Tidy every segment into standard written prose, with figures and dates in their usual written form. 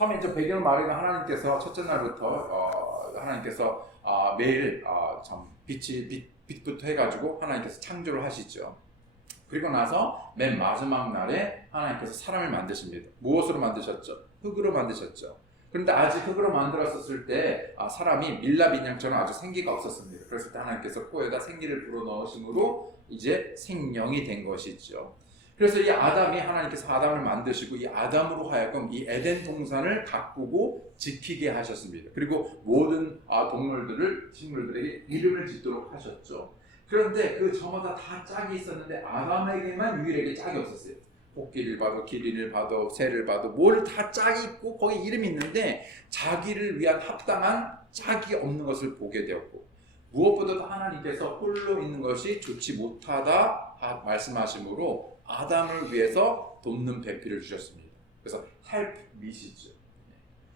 처음에 이제 배경을 말하면 하나님께서 첫째 날부터 하나님께서 매일 참 빛부터 해가지고 하나님께서 창조를 하시죠. 그리고 나서 맨 마지막 날에 하나님께서 사람을 만드십니다. 무엇으로 만드셨죠? 흙으로 만드셨죠. 그런데 아직 흙으로 만들었을 때 사람이 밀랍인양처럼 아주 생기가 없었습니다. 그래서 하나님께서 코에다 생기를 불어넣으심으로 이제 생명이 된 것이죠. 그래서 이 아담이 하나님께서 아담을 만드시고 이 아담으로 하여금 이 에덴 동산을 가꾸고 지키게 하셨습니다. 그리고 모든 식물들에게 이름을 짓도록 하셨죠. 그런데 그 저마다 다 짝이 있었는데 아담에게만 유일하게 짝이 없었어요. 코끼리를 봐도 기린을 봐도 새를 봐도 뭘 다 짝이 있고 거기 이름이 있는데 자기를 위한 합당한 짝이 없는 것을 보게 되었고, 무엇보다도 하나님께서 홀로 있는 것이 좋지 못하다 말씀하심으로 아담을 위해서 돕는 배필을 주셨습니다. 그래서 help meet이죠.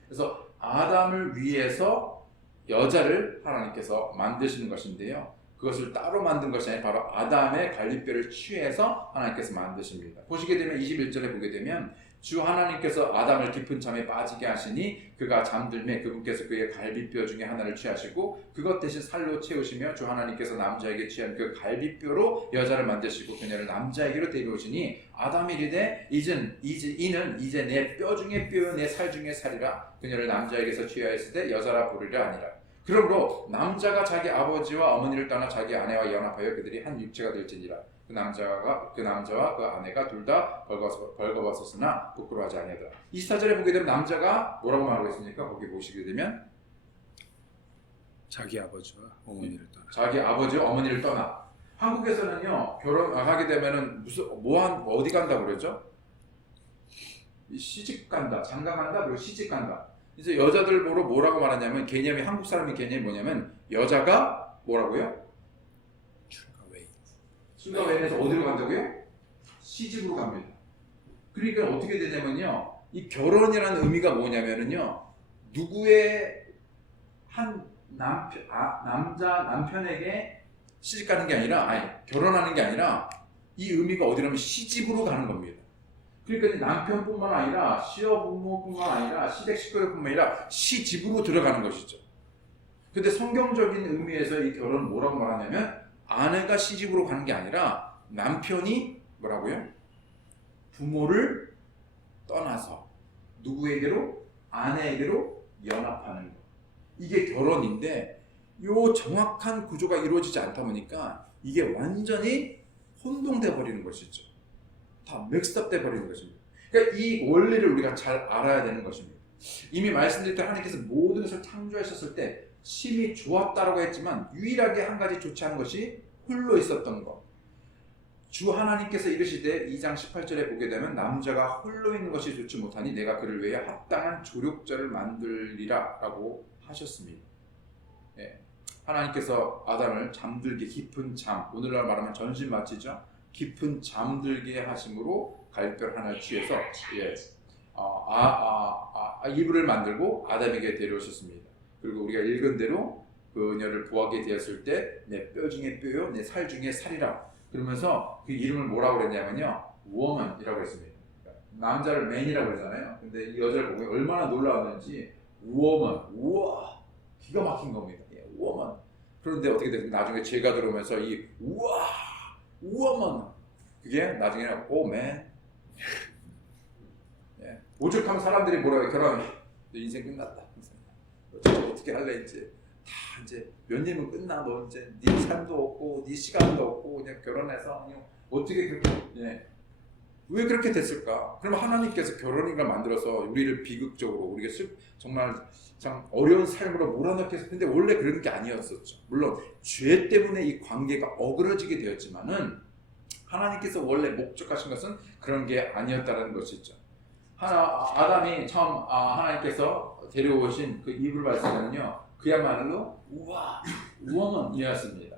그래서 아담을 위해서 여자를 하나님께서 만드시는 것인데요, 그것을 따로 만든 것이 아니라 바로 아담의 갈빗뼈를 취해서 하나님께서 만드십니다. 보시게 되면 21절에 보게 되면 주 하나님께서 아담을 깊은 잠에 빠지게 하시니 그가 잠들매 그분께서 그의 갈빗뼈 중에 하나를 취하시고 그것 대신 살로 채우시며 주 하나님께서 남자에게 취한 그 갈빗뼈로 여자를 만드시고 그녀를 남자에게로 데려오시니 아담이 이르되 이는 이제 내 뼈 중에 뼈요 내 살 중에 살이라 그녀를 남자에게서 취하였으되 여자라 부르리라 하니라. 그러므로 남자가 자기 아버지와 어머니를 떠나 자기 아내와 연합하여 그들이 한 육체가 될지니라. 그 남자와 그 아내가 둘 다 벌거벗었으나 부끄러워하지 아니하더라. 24절에 보게 되면 남자가 뭐라고 말하고 있습니까? 거기 보시게 되면 자기 아버지와 어머니를 떠나. 자기 아버지와 어머니를 떠나. 한국에서는요 결혼하게 되면은 어디 간다 그러죠? 시집 간다, 장가 간다, 그리고 시집 간다. 이제 여자들 보러 뭐라고 말하냐면 개념이 한국 사람의 개념이 뭐냐면 여자가 뭐라고요? 출가 외에서 어디로 간다고요? 시집으로 갑니다. 그러니까 어떻게 되냐면요, 이 결혼이라는 의미가 뭐냐면은요, 누구의 한 남편에게 시집 가는 게 아니라, 결혼하는 게 아니라 이 의미가 어디라면 시집으로 가는 겁니다. 그러니까 남편뿐만 아니라 시어부모뿐만 아니라 시댁 식구들뿐만 아니라 시집으로 들어가는 것이죠. 근데 성경적인 의미에서 이 결혼은 뭐라고 말하냐면 아내가 시집으로 가는 게 아니라 남편이 뭐라고요? 부모를 떠나서 누구에게로? 아내에게로 연합하는 것. 이게 결혼인데 요 정확한 구조가 이루어지지 않다 보니까 이게 완전히 혼동돼 버리는 것이죠. 다 믹스업 돼 버리는 것입니다. 그러니까 이 원리를 우리가 잘 알아야 되는 것입니다. 이미 말씀드릴 때 하나님께서 모든 것을 창조하셨을 때 심히 좋았다라고 했지만 유일하게 한 가지 좋지 않은 것이 홀로 있었던 것. 주 하나님께서 이르시되 2장 18절에 보게 되면 남자가 홀로 있는 것이 좋지 못하니 내가 그를 위해 합당한 조력자를 만들리라 라고 하셨습니다. 예. 하나님께서 아담을 잠들게 깊은 잠, 오늘날 말하면 전신 마취죠. 깊은 잠들게 하심으로 갈뼈를 하나 취해서 이불을 만들고 아담에게 데려오셨습니다. 그리고 우리가 읽은 대로 그녀를 보하게 되었을 때 내 뼈 중에 뼈요 내 살 중에 살이라 그러면서 그 이름을 뭐라고 그랬냐면요 woman이라고 했습니다. 남자를 man이라고 그러잖아요. 근데 이 여자를 보면 얼마나 놀라웠는지 woman, 우와 기가 막힌 겁니다. woman. 그런데 어떻게 됐어요? 나중에 죄가 들어오면서 이 우와 woman 그게 나중에는 oh man 오죽하면 사람들이 뭐라고 결혼 너 인생 끝났다. 어떻게 할래 이제 이제 몇 년이면 끝나. 너 이제 네 삶도 없고 네 시간도 없고 그냥 결혼해서 그냥 어떻게 그렇게 왜 그렇게 됐을까? 그러면 하나님께서 결혼인가 만들어서 우리를 비극적으로 우리가 정말 참 어려운 삶으로 몰아넣게 했을 텐데 원래 그런 게 아니었었죠. 물론 죄 때문에 이 관계가 어그러지게 되었지만은 하나님께서 원래 목적하신 것은 그런 게 아니었다는 것이죠. 아담이 처음 하나님께서 데려오신 그 이브를 봤을 때는요 그야말로 우원이었습니다.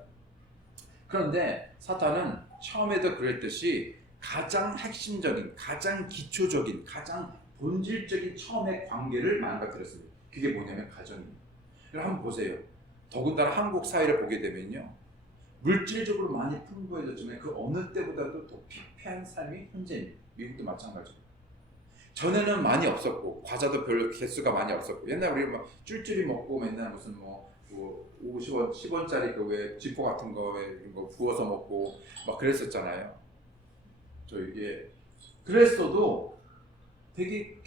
그런데 사탄은 처음에도 그랬듯이 가장 핵심적인, 가장 기초적인, 가장 본질적인 처음의 관계를 망가뜨렸습니다. 그게 뭐냐면 가정입니다. 한번 보세요. 더군다나 한국 사회를 보게 되면요 물질적으로 많이 풍부해졌지만 그 어느 때보다도 더 피폐한 삶이 현재입니다. 미국도 마찬가지고 전에는 많이 없었고 과자도 별로 개수가 많이 없었고 옛날 우리 막 쫄쫄이 먹고 맨날 무슨 뭐 50원, 10원짜리 그 왜 지포 같은 거에 뭐 구워서 먹고 막 그랬었잖아요. 저 이게 그랬어도 되게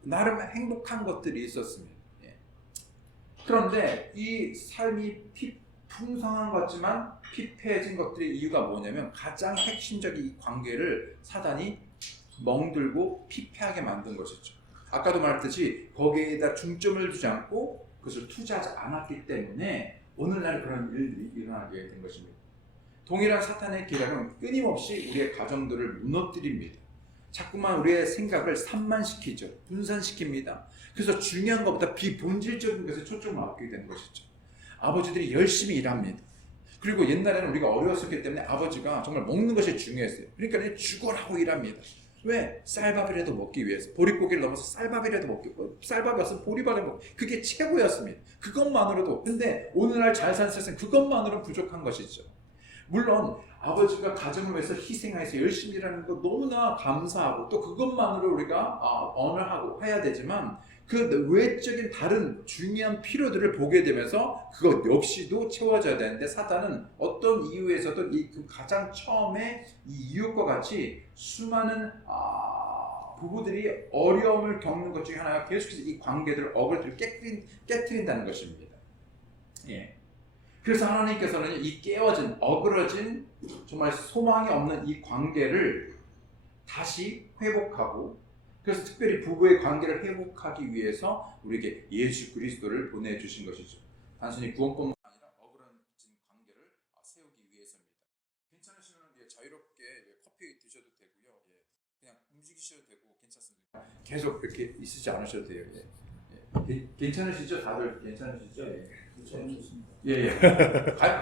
나름 행복한 것들이 있었습니다. 예. 그런데 이 삶이 풍성한 것 같지만 피폐해진 것들의 이유가 뭐냐면 가장 핵심적인 이 관계를 사단이 멍들고 피폐하게 만든 것이죠. 아까도 말했듯이 거기에다 중점을 두지 않고 그것을 투자하지 않았기 때문에 오늘날 그런 일들이 일어나게 된 것입니다. 동일한 사탄의 계략은 끊임없이 우리의 가정들을 무너뜨립니다. 자꾸만 우리의 생각을 산만시키죠. 분산시킵니다. 그래서 중요한 것보다 비본질적인 것에 초점을 맞게 되는 것이죠. 아버지들이 열심히 일합니다. 그리고 옛날에는 우리가 어려웠었기 때문에 아버지가 정말 먹는 것이 중요했어요. 그러니까 죽어라고 일합니다. 왜? 쌀밥이라도 먹기 위해서. 보릿고기를 넘어서 쌀밥이라도 먹기, 쌀밥이 없으면 보리밥을 먹기. 그게 최고였습니다. 그것만으로도. 근데 오늘날 잘 사는 세상 그것만으로는 부족한 것이죠. 물론 아버지가 가정을 위해서 희생해서 열심히 일하는 거 너무나 감사하고 또 그것만으로 우리가 언어하고 해야 되지만 그 외적인 다른 중요한 필요들을 보게 되면서 그것 역시도 채워져야 되는데 사탄은 어떤 이유에서도 그 가장 처음에 이 이유과 같이 수많은 부부들이 어려움을 겪는 것 중에 하나가 계속해서 이 관계들을 어그러뜨리고 깨트린다는 것입니다. 예. 그래서 하나님께서는 이 깨어진, 어그러진, 정말 소망이 없는 이 관계를 다시 회복하고 그래서 특별히 부부의 관계를 회복하기 위해서 우리에게 예수 그리스도를 보내주신 것이죠. 단순히 구원뿐만 아니라 어그러진 관계를 세우기 위해서입니다. 괜찮으시면 자유롭게 커피 드셔도 되고요. 그냥 움직이셔도 되고 괜찮습니다. 계속 이렇게 있으지 않으셔도 돼요. 괜찮으시죠? 다들 괜찮으시죠? 예.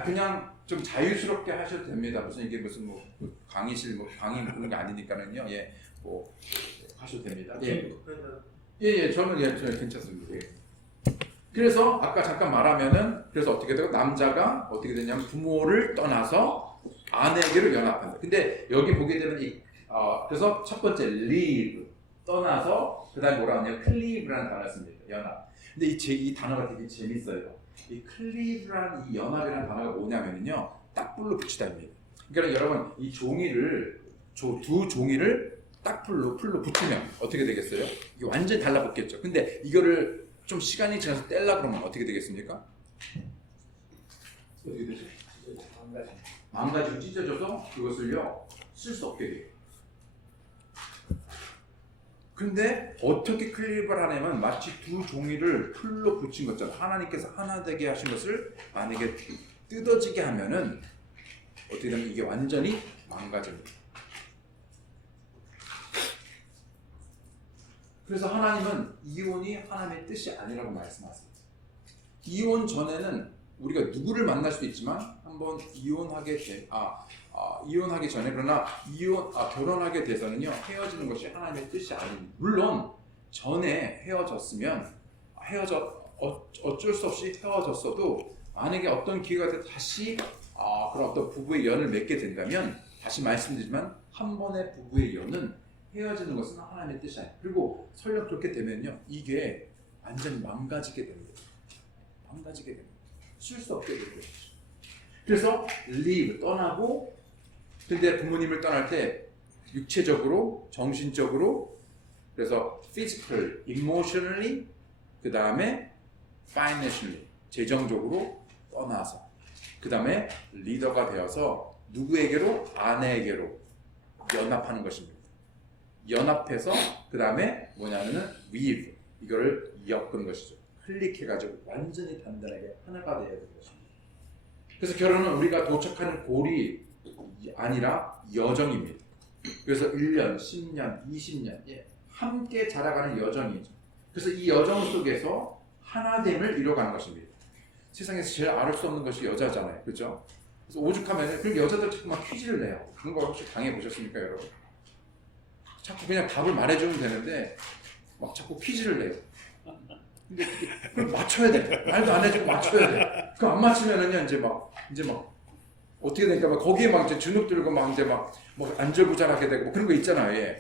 그냥 좀 자유스럽게 하셔도 됩니다. 무슨 이게 무슨 뭐 강의실 강의 그런 게 아니니까는요. 뭐 하셔도 됩니다. 저는 괜찮습니다. 그래서 아까 잠깐 말하면은 그래서 어떻게 되고 남자가 어떻게 되냐면 부모를 떠나서 아내에게로 연합한다. 근데 여기 보게 되면 그래서 첫 번째 leave 떠나서 그다음에 뭐라 하냐면 cleave라는 단어가 있습니다. 연합. 근데 이 단어가 되게 재밌어요. 이 클리브라는 이 연합이라는 단어가 뭐냐면요, 딱불로 붙이다입니다. 그러니까 여러분 이 종이를 두 종이를 딱불로 풀로 붙이면 어떻게 되겠어요? 이게 완전히 달라붙겠죠. 근데 이거를 좀 시간이 지나서 떼려 그러면 어떻게 되겠습니까? 어떻게 되죠? 망가지고 찢어져서 그것을요 쓸 수 없게 돼요. 근데 어떻게 클립을 하냐면 마치 두 종이를 풀로 붙인 것처럼 하나님께서 하나 되게 하신 것을 만약에 뜯어지게 하면은 어떻게 되면 이게 완전히 망가집니다. 그래서 하나님은 이혼이 하나님의 뜻이 아니라고 말씀하세요. 이혼 전에는 우리가 누구를 만날 수도 있지만 한번 이혼하기 전에 그러나 결혼하게 돼서는요 헤어지는 것이 하나님의 뜻이 아닙니다. 물론 전에 헤어졌으면 어쩔 수 없이 헤어졌어도 만약에 어떤 기회가 돼서 다시 그런 어떤 부부의 연을 맺게 된다면 다시 말씀드리지만 한 번의 부부의 연은 헤어지는 것은 하나님의 뜻이 아니에요. 그리고 설령 그렇게 되면요 이게 완전히 망가지게 됩니다. 쓸 수 없게 되는 것이죠. 그래서 leave 떠나고 근데 부모님을 떠날 때 육체적으로, 정신적으로 그래서 physical, emotionally 그 다음에 financially 재정적으로 떠나서 그 다음에 리더가 되어서 누구에게로? 아내에게로 연합하는 것입니다. 연합해서 그 다음에 뭐냐면은 weave 이거를 엮은 것이죠. 클릭해가지고 완전히 단단하게 하나가 되어야 되는 것입니다. 그래서 결혼은 우리가 도착하는 골이 아니라 여정입니다. 그래서 1년, 10년, 20년 함께 자라가는 여정이죠. 그래서 이 여정 속에서 하나됨을 이뤄가는 것입니다. 세상에서 제일 알 수 없는 것이 여자잖아요. 그렇죠? 그래서 오죽하면 그럼 여자들 자꾸만 퀴즈를 내요. 그런 거 혹시 당해보셨습니까, 여러분? 자꾸 그냥 답을 말해주면 되는데 막 자꾸 퀴즈를 내요. 근데 그걸 맞춰야 돼. 말도 안 해주고 맞춰야 돼. 그거 안 맞추면은요 이제 막 어떻게 되니까 막 거기에 막 이제 주눅 들고 막 이제 막 안절부절하게 되고 뭐 그런 거 있잖아요.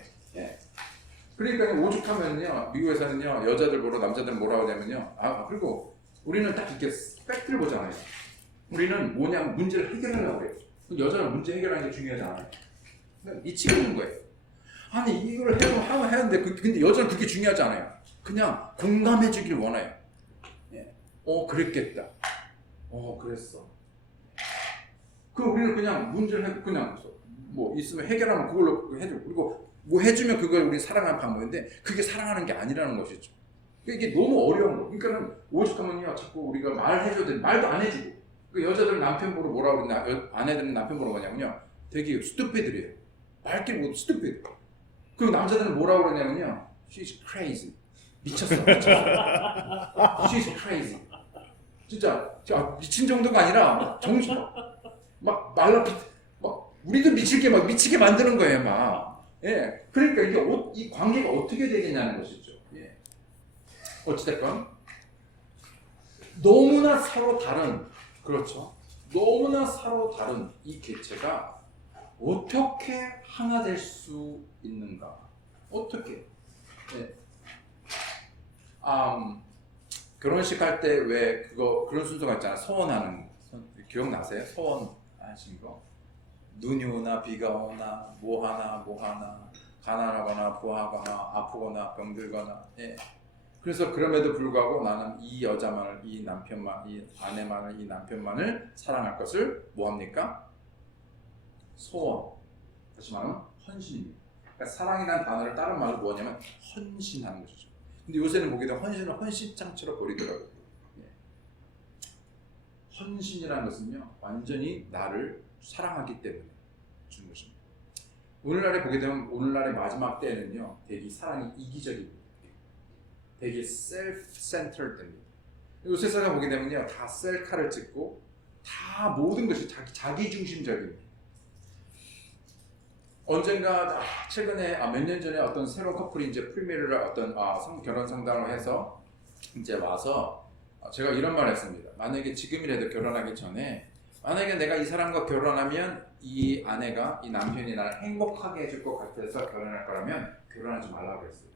그러니까 오죽하면요, 미국에서는요, 여자들 보러 남자들 뭐라고 하냐면요, 그리고 우리는 딱 이렇게 팩트를 보잖아요. 우리는 뭐냐, 문제를 해결하려고 해요. 여자는 문제 해결하는 게 중요하지 않아요. 미치겠는 거예요. 아니, 이걸 하면 하는데, 근데 여자는 그게 중요하지 않아요. 그냥 공감해 주길 원해요. 예. 그랬겠다. 그랬어. 우리는 그냥 문제를 그냥 뭐 있으면 해결하면 그걸로 해주고, 그리고 뭐 해주면 그걸 우리 사랑하는 방법인데, 그게 사랑하는 게 아니라는 것이죠. 이게 너무 어려운 거. 그러니까는 오죽하면요, 자꾸 우리가 말해줘야 돼. 말도 안 해주고. 그 여자들은 남편 보러 뭐라고 그러냐, 아내들은 남편 보러 뭐냐면요, 되게 스투피드래요. 말귀 못 스투피드. 그리고 남자들은 뭐라고 그러냐면요, she's crazy. 미쳤어. she's crazy. 진짜 미친 정도가 아니라 정신 막 우리도 미치게 만드는 거예요, 막. 예. 그러니까 이 관계가 어떻게 되겠냐는 것이죠. 예. 어찌됐건 너무나 서로 다른, 그렇죠. 너무나 서로 다른 이 개체가 어떻게 하나 될 수 있는가? 어떻게? 예. 결혼식 할 때 왜 그런 순서가 있잖아. 소원하는 거. 기억나세요? 소원하신 거. 눈이 오나 비가 오나 뭐 하나 가난하거나 부하거나 아프거나 병들거나. 예. 그래서 그럼에도 불구하고 나는 이 여자만을, 이 남편만, 이 아내만을, 이 남편만을 사랑할 것을 뭐 합니까? 소원. 다시 말하면 헌신입니다. 그러니까 사랑이라는 단어를 다른 말로 뭐냐면 헌신하는 것이죠. 근데 요새는 보게 되면 헌신을 헌신장처럼 버리더라고요. 예. 헌신이라는 것은요, 완전히 나를 사랑하기 때문에 주는 것입니다. 오늘날에 보게 되면 오늘날의 마지막 때는요, 되게 사랑이 이기적입니다. 되게 self-centered입니다. 요새 사람 보게 되면요, 다 셀카를 찍고 다 모든 것이 자기 중심적입니다. 언젠가 최근에 몇 년 전에 어떤 새로운 커플이 이제 프리미어를 어떤 결혼 상담을 해서 이제 와서 제가 이런 말을 했습니다. 만약에 지금이라도 결혼하기 전에 만약에 내가 이 사람과 결혼하면 이 아내가, 이 남편이 나를 행복하게 해줄 것 같아서 결혼할 거라면 결혼하지 말라고 했어요.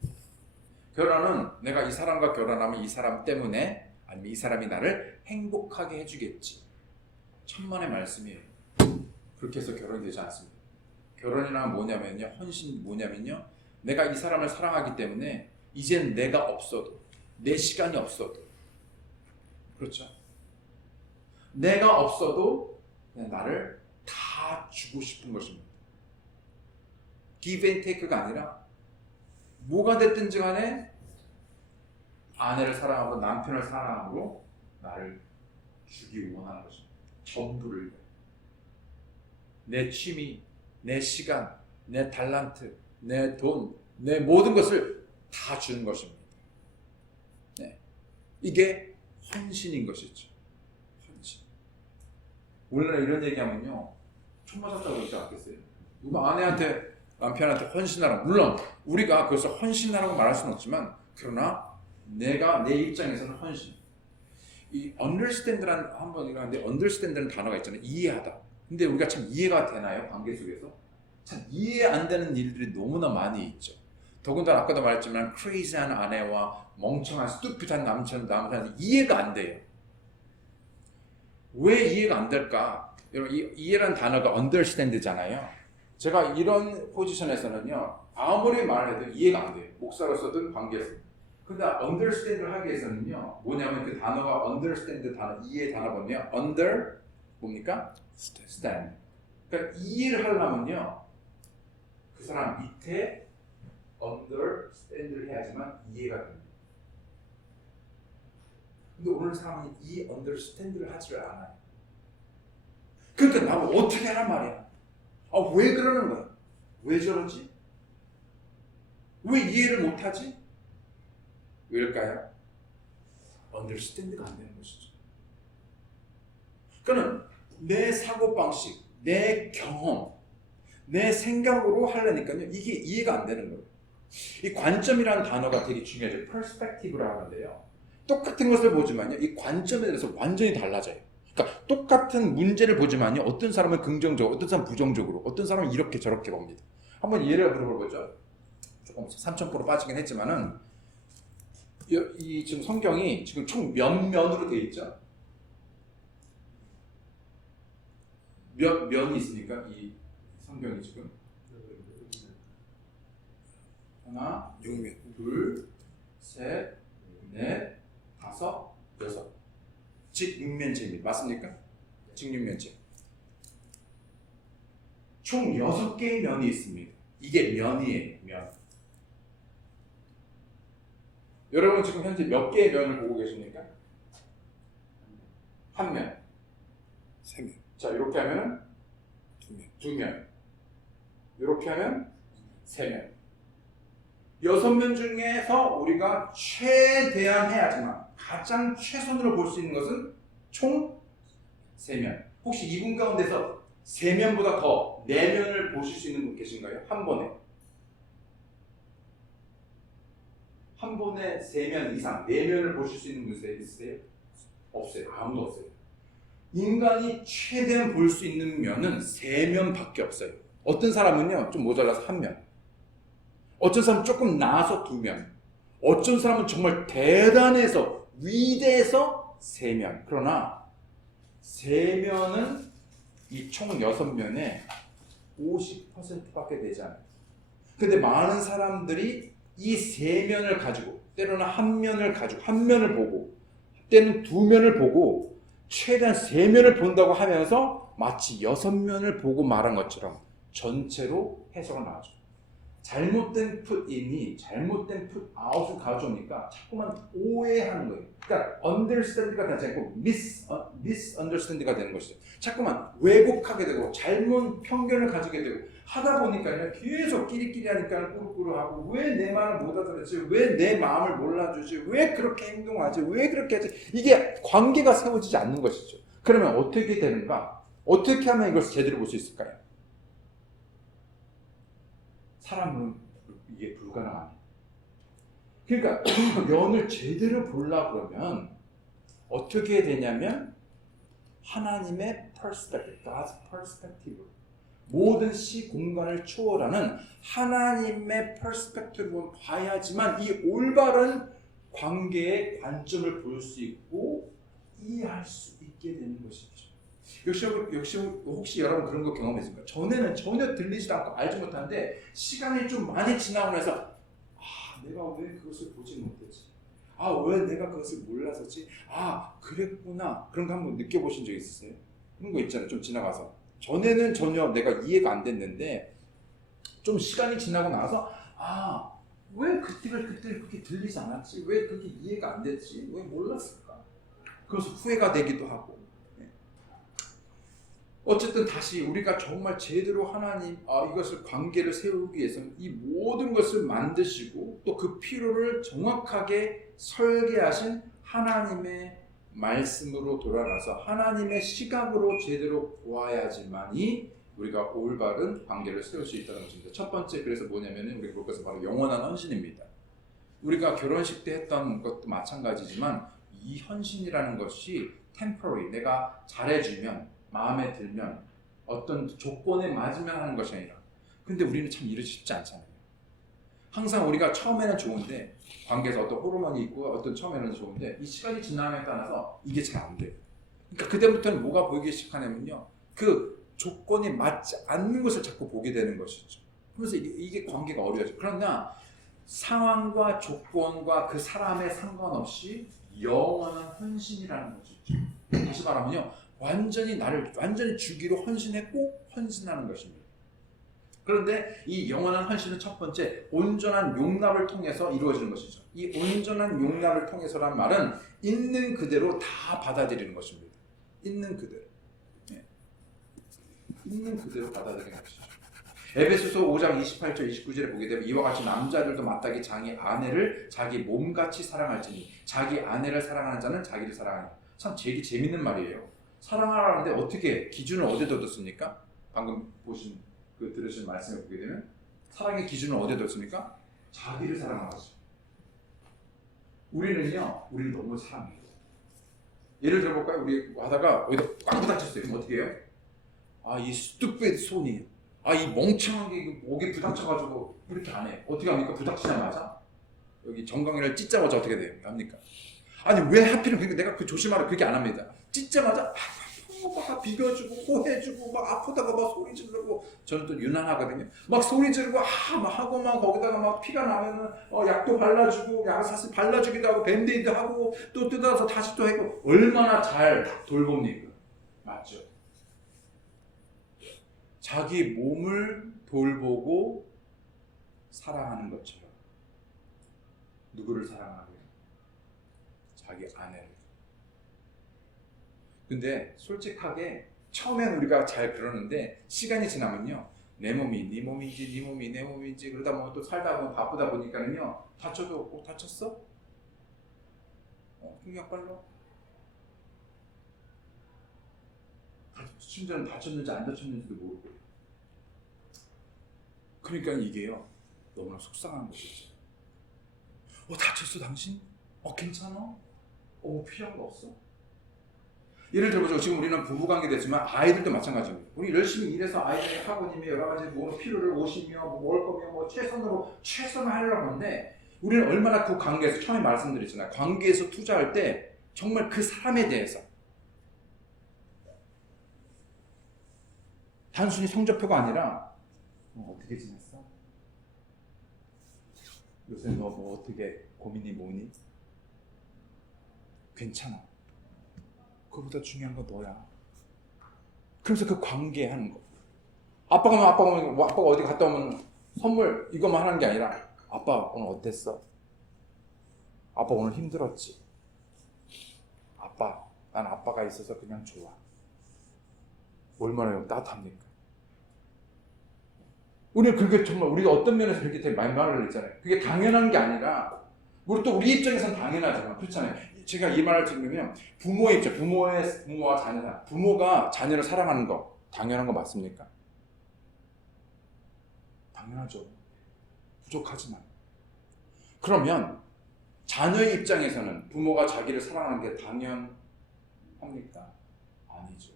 결혼은 내가 이 사람과 결혼하면 이 사람 때문에 아니면 이 사람이 나를 행복하게 해주겠지. 천만의 말씀이에요. 그렇게 해서 결혼이 되지 않습니다. 결혼이란 뭐냐면요, 헌신 뭐냐면요, 내가 이 사람을 사랑하기 때문에 이젠 내가 없어도, 내 시간이 없어도, 그렇죠? 내가 없어도 그냥 나를 다 주고 싶은 것입니다. give and take가 아니라 뭐가 됐든지 간에 아내를 사랑하고 남편을 사랑하고 나를 주기 원하는 것입니다. 전부를. 내 취미, 내 시간, 내 달란트, 내 돈, 내 모든 것을 다 주는 것입니다. 네. 이게 헌신인 것이죠. 헌신. 오늘날 이런 얘기하면요, 총 맞았다고 그러지 않겠어요? 누가 아내한테, 남편한테 헌신하라고. 물론 우리가 그것을 헌신하라고 말할 수는 없지만, 그러나 내가 내 입장에서는 헌신. 이 understand라는 한번 이거 하는데, understand라는 단어가 있잖아요. 이해하다. 근데 우리가 참 이해가 되나요? 관계 속에서? 참 이해 안 되는 일들이 너무나 많이 있죠. 더군다나 아까도 말했지만 crazy한 아내와 멍청한 스투피드한 남편한테 이해가 안 돼요. 왜 이해가 안 될까? 여러분, 이해라는 단어가 understand잖아요. 제가 이런 포지션에서는요, 아무리 말을 해도 이해가 안 돼요. 목사로서든 관계에서. 근데 understand를 하기 위해서는요, 뭐냐면 그 단어가 understand 단어, 이해 단어 보면 under 뭡니까? stand. 그러니까 이해를 하려면요, 그 사람 밑에 understand를 해야지만 이해가 됩니다. 근데 오늘 사람은 이 understand를 하지를 않아요. 그러니까 나를 어떻게 하란 말이야. 왜 그러는 거야? 왜 저러지? 왜 이해를 못하지? 왜일까요? understand가 안 되는 것이죠. 그러니까 내 사고방식, 내 경험, 내 생각으로 하려니까요, 이게 이해가 안 되는 거예요. 이 관점이라는 단어가 되게 중요하죠. perspective라고 하는데요, 똑같은 것을 보지만요, 이 관점에 대해서 완전히 달라져요. 그러니까 똑같은 문제를 보지만요, 어떤 사람은 긍정적으로, 어떤 사람은 부정적으로, 어떤 사람은 이렇게 저렇게 봅니다. 한번 예를 들어보죠. 조금 3,000% 빠지긴 했지만은 이 지금 성경이 지금 총 몇 면으로 되어 있죠? 몇 면이 있습니까? 이 성경이 지금 하나, 6면, 둘, 셋, 넷, 다섯, 여섯. 즉 6면체입니다. 맞습니까? 즉 6면체. 총 6개의 면이 있습니다. 이게 면이에요. 면. 여러분 지금 현재 몇 개의 면을 보고 계십니까? 한 면. 세 면. 자, 이렇게 하면은 두 면. 두 면. 이렇게 하면 세 면. 6면 중에서 우리가 최대한 해야지만 가장 최선으로 볼 수 있는 것은 총 3면. 혹시 이분 가운데서 3면보다 더 4면을 보실 수 있는 분 계신가요? 한 번에. 한 번에 3면 이상, 4면을 보실 수 있는 분 있으세요? 없어요. 아무도 없어요. 인간이 최대한 볼 수 있는 면은 3면밖에 없어요. 어떤 사람은요, 좀 모자라서 1면. 어떤 사람은 조금 나아서 2면. 어떤 사람은 정말 대단해서, 위대해서 3면. 그러나 3면은 이 총 6면에 50%밖에 되지 않아요. 근데 많은 사람들이 이 3면을 가지고, 때로는 1면을 가지고, 1면을 보고, 때는 2면을 보고, 최대한 3면을 본다고 하면서 마치 6면을 보고 말한 것처럼 전체로 해석을 나와줘. 잘못된 put-in이 잘못된 put-out을 가져오니까 자꾸만 오해하는 거예요. 그러니까 understand가 되지 않고 misunderstand가 되는 것이죠. 자꾸만 왜곡하게 되고 잘못 편견을 가지게 되고 하다 보니까 계속 끼리끼리 하니까 꾸르꾸르하고 왜 내 말을 못 알아듣지? 왜 내 마음을 몰라주지? 왜 그렇게 행동하지? 왜 그렇게 하지? 이게 관계가 세워지지 않는 것이죠. 그러면 어떻게 되는가? 어떻게 하면 이걸 제대로 볼 수 있을까요? 사람은 이게 불가능합니다. 그러니까 이 면을 제대로 보려고 그러면 어떻게 되냐면 하나님의 perspective, God's perspective, 모든 시공간을 초월하는 하나님의 perspective로 봐야지만 이 올바른 관계의 관점을 볼 수 있고 이해할 수 있게 되는 것이죠. 역시 혹시 여러분 그런 거 경험했습니까? 전에는 전혀 들리지도 않고 알지 못하는데 시간이 좀 많이 지나고 나서 내가 왜 그것을 보지 못했지? 왜 내가 그것을 몰랐었지? 그랬구나. 그런 거 한번 느껴보신 적 있으세요? 그런 거 있잖아요. 좀 지나가서 전에는 전혀 내가 이해가 안 됐는데 좀 시간이 지나고 나서 왜 그때 그렇게 들리지 않았지? 왜 그게 이해가 안 됐지? 왜 몰랐을까? 그래서 후회가 되기도 하고. 어쨌든 다시 우리가 정말 제대로 하나님 이것을 관계를 세우기 위해서는 이 모든 것을 만드시고 또 그 필요를 정확하게 설계하신 하나님의 말씀으로 돌아가서 하나님의 시각으로 제대로 보아야지만이 우리가 올바른 관계를 세울 수 있다는 것입니다. 첫 번째 그래서 뭐냐면은 우리가 볼 것은 바로 영원한 헌신입니다. 우리가 결혼식 때 했던 것도 마찬가지지만 이 헌신이라는 것이 temporary, 내가 잘해주면 마음에 들면 어떤 조건에 맞으면 하는 것이 아니라 근데 우리는 참 이러기 쉽지 않잖아요. 항상 우리가 처음에는 좋은데 관계에서 어떤 호르몬이 있고 어떤 처음에는 좋은데 이 시간이 지남에 따라서 이게 잘 안 돼요. 그러니까 그때부터는 뭐가 보이기 시작하냐면요. 그 조건이 맞지 않는 것을 자꾸 보게 되는 것이죠. 그래서 이게 관계가 어려워져요. 그러나 상황과 조건과 그 사람에 상관없이 영원한 헌신이라는 것이죠. 다시 말하면요. 완전히 주기로 헌신했고 헌신하는 것입니다. 그런데 이 영원한 헌신은 첫 번째 온전한 용납을 통해서 이루어지는 것이죠. 이 온전한 용납을 통해서란 말은 있는 그대로 다 받아들이는 것입니다. 있는 그대로. 있는 그대로 받아들이는 것이죠. 에베소서 5장 28절 29절에 보게 되면 이와 같이 남자들도 마땅히 자기 아내를 자기 몸같이 사랑할지니 자기 아내를 사랑하는 자는 자기를 사랑하니. 참 되게 재밌는 말이에요. 사랑하라는데 어떻게 기준을 어디에 뒀습니까? 방금 들으신 말씀을 보게 되면 사랑의 기준을 어디에 뒀습니까? 자기를 사랑하죠. 우리는 너무 사랑해요. 예를 들어볼까요? 우리 하다가 어디다 꽉 부딪혔어요. 그럼 어떻게 해요? 이 stupid 손이 이 멍청한 게 이거 목에 부닥쳐가지고 이렇게 안 해. 어떻게 합니까? 부닥치자마자 여기 정강이를 찢자마자 어떻게 돼요? 합니까? 아니 왜 하필은 그러니까 내가 그 조심하라 그렇게 안 합니다. 찢자마자 막 비벼주고 호해주고 막 아프다가 막 소리 지르고 저는 또 유난하거든요. 막 소리 지르고 막 하고 막 거기다가 막 피가 나면은 약도 발라주고 약사슬 발라주기도 하고 밴데이드 하고 또 뜯어서 다시 또 하고 얼마나 잘 돌봅니까? 맞죠? 자기 몸을 돌보고 사랑하는 것처럼 누구를 사랑하고요? 자기 아내를. 근데 솔직하게 처음엔 우리가 잘 그러는데 시간이 지나면요 내 몸이 네 몸인지 네 몸이 내 몸인지 그러다 보면 또 살다 보면 바쁘다 보니까는요 다쳐도 다쳤어? 약 발라? 심지어는 다쳤는지 안 다쳤는지도 모르고 그러니까 이게요 너무나 속상한 것이죠. 다쳤어 당신? 괜찮아? 필요한 거 없어? 예를 들어보죠. 지금 우리는 부부관계 됐지만 아이들도 마찬가지입니다. 우리 열심히 일해서 아이들의 학원이며 여러 가지 뭐 필요를 오시며 뭐 먹을 거며 뭐 최선을 하려고 하는데 우리는 얼마나 그 관계에서 처음에 말씀드렸잖아요. 관계에서 투자할 때 정말 그 사람에 대해서 단순히 성적표가 아니라 어떻게 지냈어? 요새 너 뭐 어떻게 고민이 뭐니? 괜찮아. 그보다 중요한 건 너야. 그래서 그 관계하는 거. 아빠가 어디 갔다 오면 선물 이것만 하는 게 아니라 아빠 오늘 어땠어? 아빠 오늘 힘들었지? 난 아빠가 있어서 그냥 좋아. 얼마나 따뜻합니까? 우리는 그게 정말 우리가 어떤 면에서 그렇게 되게 많이 말을 했잖아요. 그게 당연한 게 아니라 우리 입장에서는 당연하지만 그렇잖아요. 제가 이 말을 들으면 부모의 입장, 부모와 부모가 자녀를 사랑하는 거 당연한 거 맞습니까? 당연하죠. 부족하지만 그러면 자녀의 입장에서는 부모가 자기를 사랑하는 게 당연합니까? 아니죠.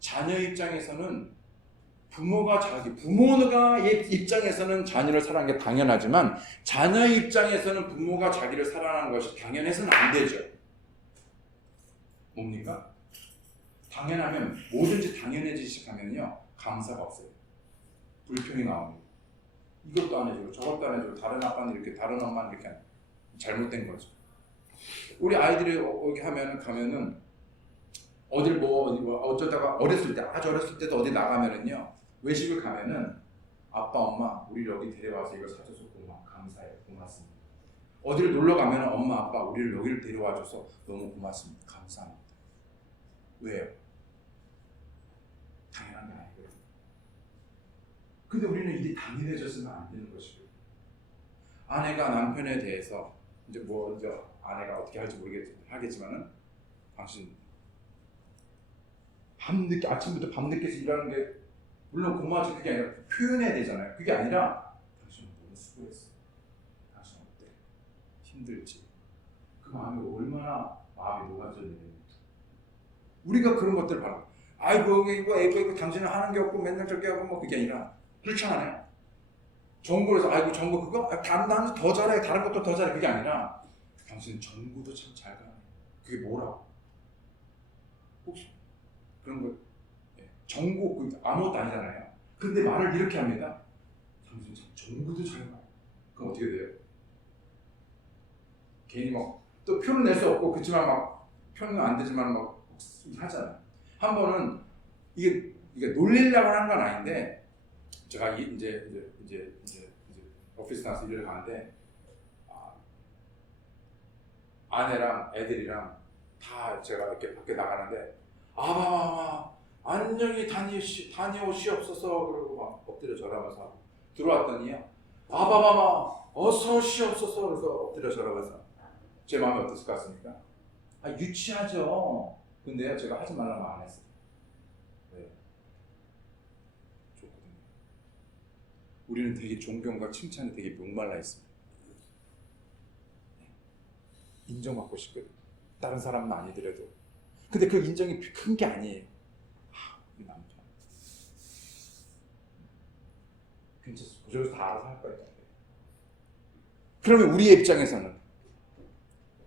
자녀의 입장에서는 부모가 입장에서는 자녀를 사랑하는 게 당연하지만 자녀의 입장에서는 부모가 자기를 사랑하는 것이 당연해서는 안 되죠. 뭡니까? 당연하면 뭐든지 당연해지기 시작하면요 감사가 없어요. 불평이 나옵니다. 이것도 안 해주고 저것도 안 해주고 다른 아빠는 이렇게 다른 엄마는 이렇게 잘못된 거죠. 우리 아이들이 여기 가면은 어딜 어쩌다가 아주 어렸을 때도 어디 나가면은요 외식을 가면은 아빠 엄마 우리 여기 데려와서 이걸 사줘서 감사해요. 고맙습니다. 어디를 놀러 가면은 엄마 아빠 우리를 여기를 데려와줘서 너무 고맙습니다. 감사합니다. 왜요? 당연한 게 아니거든요. 근데 우리는 이게 당연해졌으면 안 되는 것이고 아내가 남편에 대해서 이제 아내가 어떻게 할지 하겠지만은 당신 아침부터 밤늦게서 일하는 게 물론 고마워지 그게 아니라 표현해야 되잖아요. 그게 아니라 당신은 너무 수고했어. 당신 어때? 힘들지? 그 마음이 얼마나 마음이 녹아졌는지 우리가 그런 것들을 바라 이거 당신은 하는 게 없고 맨날 저렇게 하고 그게 아니라 그렇지 않아요? 정보에서 정보 그거? 나는 더 잘해. 다른 것도 더 잘해. 그게 아니라 당신은 정보도 참 잘 가네. 그게 뭐라고? 혹시 그런 거 정보 아무것도 아니잖아요. 근데 말을 이렇게 합니다. 당신 참 정보도 잘 가네. 그럼 어떻게 돼요? 괜히 또 표는 낼 수 없고 그렇지만 표는 안 되지만 하잖아요. 한 번은 이게 놀리려고 하는 건 아닌데 제가 이제 오피스 나와서 일을 가는데 아내랑 애들이랑 다 제가 이렇게 밖에 나가는데 안녕히 다녀오시옵소서 그러고 엎드려 절하면서 들어왔더니요 어서 오시옵소서 그래서 엎드려 절하면서 제 마음이 어땠을 것 같습니까? 유치하죠. 근데요 제가 하지 말라고 안 했어요. 왜? 좋거든요. 우리는 되게 존경과 칭찬에 되게 목말라 있습니다. 인정받고 싶거든요. 다른 사람은 아니더라도. 근데 그 인정이 큰 게 아니에요. 우리 남편. 저쪽에서 다 알아서 할 거예요. 그러면 우리의 입장에서는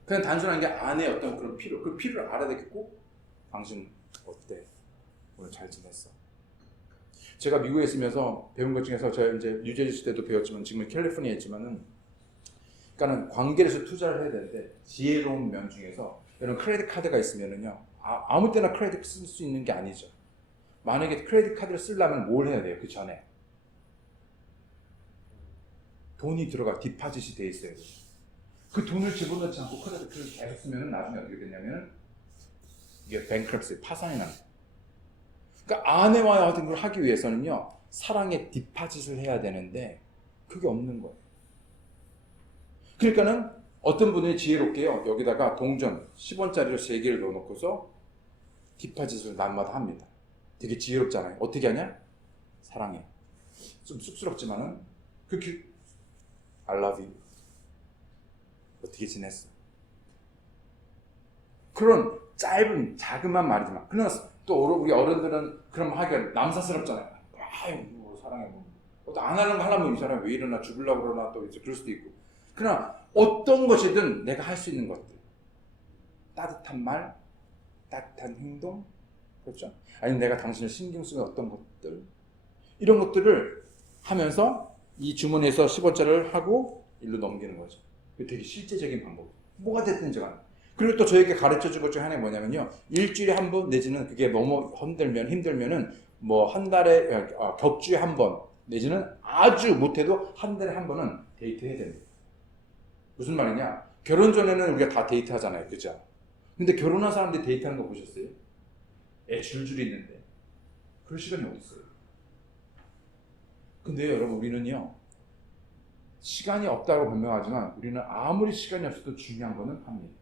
그냥 단순한 게 아내의 어떤 그런 필요, 그 필요를 알아야 되겠고, 당신 어때? 오늘 잘 지냈어? 제가 미국에 있으면서 배운 것 중에서 제가 이제 뉴저지 때도 배웠지만 지금은 캘리포니아에 있지만은, 그러니까는 관계에서 투자를 해야 되는데 지혜로운 면 중에서 여러분 크레딧 카드가 있으면은요, 아무 때나 크레딧 쓸 수 있는 게 아니죠. 만약에 크레딧 카드를 쓰려면 뭘 해야 돼요? 그 전에 돈이 들어가 디파짓이 돼 있어야 돼요. 그 돈을 집어넣지 않고 크레딧 카드를 계속 쓰면 나중에 어떻게 되냐면 이게 뱅크럽시, 파산이 납니다. 그러니까 아내와의 어떤 걸 하기 위해서는요, 사랑의 디파짓을 해야 되는데 그게 없는 거예요. 그러니까는 어떤 분이 지혜롭게요, 여기다가 동전 10원짜리를 3개를 넣어놓고서 디파짓을 날마다 합니다. 되게 지혜롭잖아요. 어떻게 하냐? 사랑해. 좀 쑥스럽지만은 그렇게 I love you. 어떻게 지냈어? 그런 짧은 자그마한 말이지만, 그러나 또 우리 어른들은 그런 하기가 남사스럽잖아요. 아유, 뭐 사랑해, 뭐. 또 안 하는 거 하려면 이 사람 왜 이러나, 죽으려고 그러나, 또 이제 그럴 수도 있고. 그러나 어떤 것이든 내가 할 수 있는 것들, 따뜻한 말, 따뜻한 행동, 그렇죠? 아니면 내가 당신을 신경 쓰는 어떤 것들, 이런 것들을 하면서 이 주머니에서 10원짜리를 하고 일로 넘기는 거죠. 되게 실제적인 방법. 뭐가 됐든지 간에. 그리고 또 저에게 가르쳐준 것 중에 하나가 뭐냐면요, 일주일에 한 번 내지는 그게 너무 힘들면은 뭐 한 달에 격주에 한 번 내지는 아주 못해도 한 달에 한 번은 데이트해야 됩니다. 무슨 말이냐? 결혼 전에는 우리가 다 데이트하잖아요, 그죠? 근데 결혼한 사람들이 데이트하는 거 보셨어요? 애 줄줄이 있는데 그럴 시간이 어디 있어요? 근데 여러분, 우리는요, 시간이 없다고 변명하지만 우리는 아무리 시간이 없어도 중요한 거는 합니다.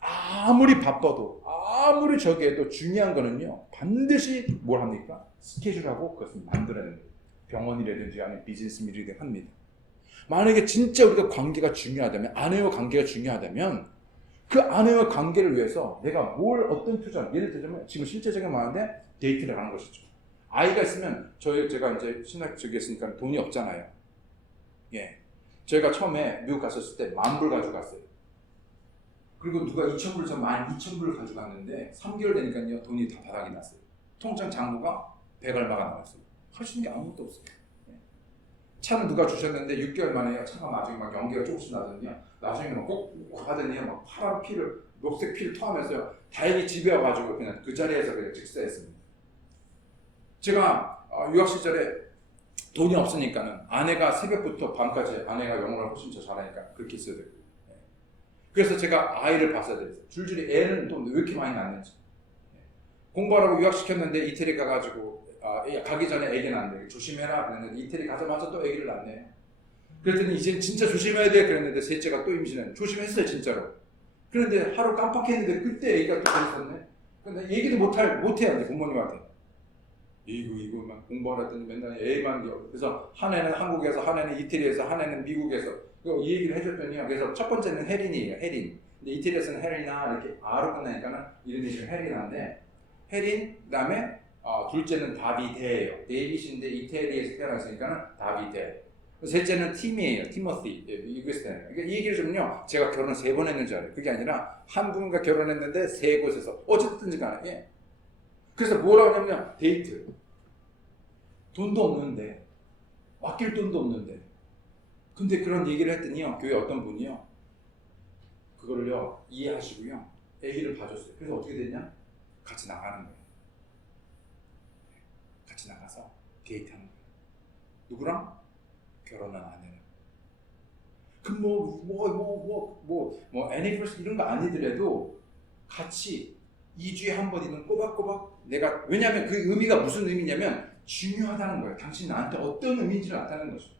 아무리 바빠도 아무리 저기 해도 중요한 거는요, 반드시 뭘 합니까? 스케줄하고 그것을 만들어내는 거예요. 병원이라든지 아니면 비즈니스 일이든 합니다. 만약에 진짜 우리가 관계가 중요하다면, 아내와 관계가 중요하다면 그 아내와 관계를 위해서 내가 어떤 투자, 예를 들자면 지금 실제적인 말인데 데이트를 하는 것이죠. 아이가 있으면 제가 이제 신학 쪽에 있으니까 돈이 없잖아요. 예, 저희가 처음에 미국 갔었을 때 10,000불 가지고 갔어요. 그리고 누가 2,000불, 저 12,000불을 가지고 갔는데 3개월 되니까요, 돈이 다 바닥이 났어요. 통장 잔고가 100 얼마가 나왔어요. 할 수 있는 게 아무것도 없어요. 예. 차는 누가 주셨는데 6개월 만에 차가 나중에 막 연기가 조금씩 나더니요, 나중에는 꼭 하더니 막 파란 피를, 녹색 피를 토하면서요, 다행히 집에 와가지고 그냥 그 자리에서 그냥 직사했습니다. 제가 유학 시절에 돈이 없으니까는 아내가 새벽부터 밤까지, 아내가 영어를 훨씬 더 잘하니까 그렇게 있어야 되고, 그래서 제가 아이를 봤어야 돼요. 줄줄이 애는 또 왜 이렇게 많이 낳는지. 공부하라고 유학시켰는데 이태리 가가지고 가기 전에 애기 낳는데 조심해라 그랬는데 이태리 가자마자 또 애기를 낳네요. 그랬더니 이제 진짜 조심해야 돼 그랬는데 셋째가 또 임신했는데 조심했어요 진짜로. 그런데 하루 깜빡했는데 그때 애기가 또 있었네. 근데 얘기도 못해요 부모님한테. 이거만 공부하랬더니 맨날 애만 그래서 한 애는 한국에서, 한 애는 이태리에서, 한 애는 미국에서 이 얘기를 해줬더니요. 그래서 첫 번째는 혜린이에요. 혜린. 근데 이태리에서는 혜린아 이렇게 R로 끝나니까는 이름이 지금 혜린인데, 혜린, 그 다음에 둘째는 다비데예요. 데이빗인데 이태리에서 태어났으니까는 다비데. 셋째는 팀이에요. 티모시. 미국에서 태어나요. 그러니까 이 얘기를 좀요, 제가 결혼 3번 했는 줄 알아요. 그게 아니라 한 분과 결혼했는데 3곳에서 어쨌든지 간에. 예. 그래서 뭐라고 하냐면 데이트. 돈도 없는데, 아낄 돈도 없는데. 근데 그런 얘기를 했더니요, 교회 어떤 분이요, 그거를요 이해하시고요, 애기를 봐줬어요. 그래서 어떻게 됐냐? 같이 나가는 거예요. 같이 나가서 데이트하는 거예요. 누구랑? 결혼한 아내랑. 그 애니버러시 이런 거 아니더라도 같이 2주에 한 번이면 꼬박꼬박 내가, 왜냐하면 그 의미가 무슨 의미냐면 중요하다는 거예요. 당신이 나한테 어떤 의미인지를 나타내는 거죠.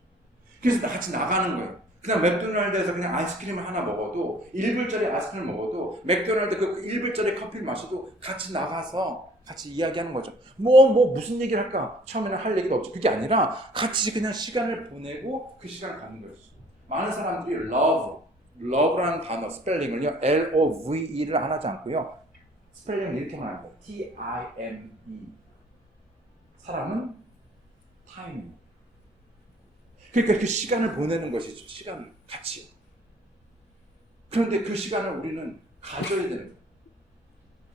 그래서 같이 나가는 거예요. 그냥 맥도날드에서 그냥 아이스크림을 하나 먹어도, 1불짜리 아이스크림을 먹어도, 맥도날드 그 1불짜리 커피를 마셔도 같이 나가서 같이 이야기하는 거죠. 무슨 얘기를 할까? 처음에는 할 얘기도 없죠. 그게 아니라 같이 그냥 시간을 보내고 그 시간을 갖는 거죠. 많은 사람들이 love라는 단어 스펠링을요, L-O-V-E를 안 하지 않고요, 스펠링을 이렇게만 합니다. T-I-M-E. 사람은 타임. 그러니까 그 시간을 보내는 것이죠. 시간을 같이. 그런데 그 시간을 우리는 가져야 되는 거예요.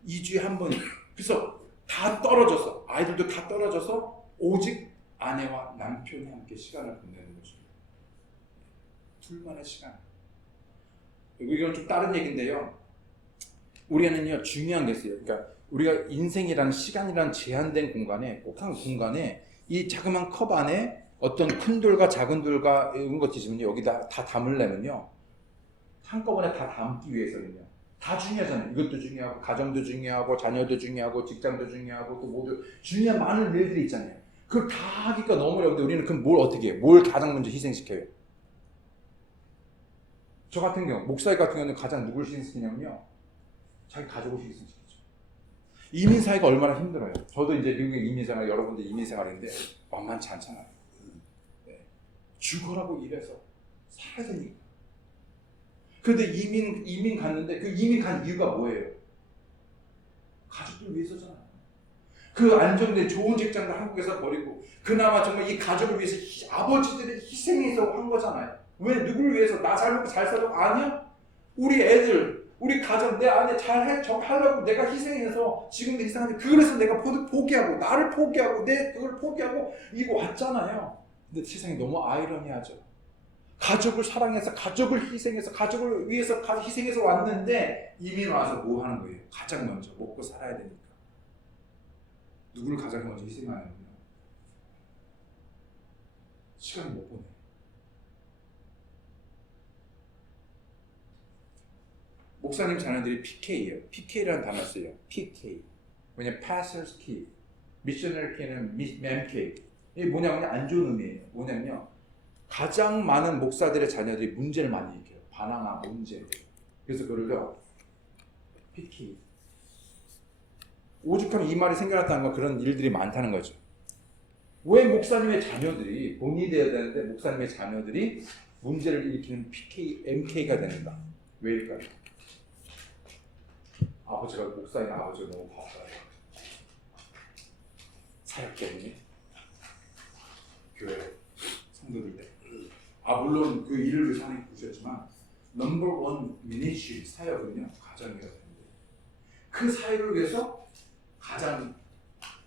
2주에 한 번. 그래서 다 떨어져서, 아이들도 다 떨어져서 오직 아내와 남편이 함께 시간을 보내는 거죠. 둘만의 시간. 이건 좀 다른 얘기인데요. 우리는요, 중요한 게 있어요. 그러니까 우리가 인생이라는 시간이라는 제한된 공간에, 꼭 한 공간에 이 자그마한 컵 안에 어떤 큰 돌과 작은 돌과 이런 것 있으면요, 여기다 다 담으려면요, 한꺼번에 다 담기 위해서는요, 다 중요하잖아요. 이것도 중요하고, 가정도 중요하고, 자녀도 중요하고, 직장도 중요하고, 또 모두 중요한 많은 일들이 있잖아요. 그걸 다 하기가 너무 어려운데 우리는 그럼 뭘 어떻게 해요? 뭘 가장 먼저 희생시켜요? 저 같은 경우, 목사님 같은 경우는 가장 누굴 희생시키냐면요, 자기 가족을 희생시키죠. 이민사회가 얼마나 힘들어요. 저도 이제 미국의 이민생활, 여러분들 이민생활인데 만만치 않잖아요. 네. 죽어라고 일해서 살아야 되니까. 그런데 이민 갔는데 그 이민 간 이유가 뭐예요? 가족들 위해서잖아요. 그 안정된 좋은 직장도 한국에서 버리고 그나마 정말 이 가족을 위해서 아버지들이 희생해서 한 거잖아요. 왜? 누구를 위해서? 나 잘 먹고 잘 살라고? 아니야? 우리 애들, 우리 가정, 내 아내 잘 하려고 내가 희생해서 지금도 희생하는데 그래서 내가 포기하고 나를 포기하고 내 그걸 포기하고 이거 왔잖아요. 근데 세상이 너무 아이러니하죠. 가족을 사랑해서 가족을 희생해서 가족을 위해서 희생해서 왔는데 이민 와서 뭐 하는 거예요? 가장 먼저 먹고 살아야 되니까. 누구를 가장 먼저 희생하냐면요, 시간을 못 보내. 목사님 자녀들이 PK예요. PK라는 단어 써요. PK. 왜냐면 Pastor's Kid, Missionary Kid는 Man K. 이게 뭐냐면 안 좋은 의미예요. 뭐냐면요, 가장 많은 목사들의 자녀들이 문제를 많이 일으켜요. 바나나 문제. 그래서 그걸요, PK. 오죽하면 이 말이 생겨났다는 건 그런 일들이 많다는 거죠. 왜 목사님의 자녀들이, 본인이 되어야 되는데 목사님의 자녀들이 문제를 일으키는 PK, MK가 되는가? 왜일까요? 아버지가, 목사인 아버지가 너무 바빠요. 사역 때문에. 교회 성도들 때문에. 물론 그 일을 위해서 하나님 부르셨지만 넘버 원 미니쉬 사역은요, 가정이어야 되는데 그 사역을 위해서 가장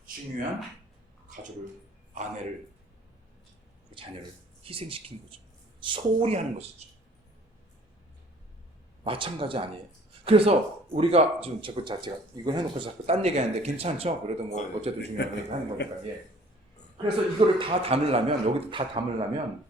중요한 가족을, 아내를, 그 자녀를 희생시킨 거죠. 소홀히 하는 것이죠. 마찬가지 아니에요. 그래서 우리가 지금 제가 이걸 해놓고 자꾸 딴 얘기하는데 괜찮죠? 그래도 뭐 어쨌든 중요한 얘기 하는 거니까. 예. 그래서 이거를 다 담으려면, 여기도 다 담으려면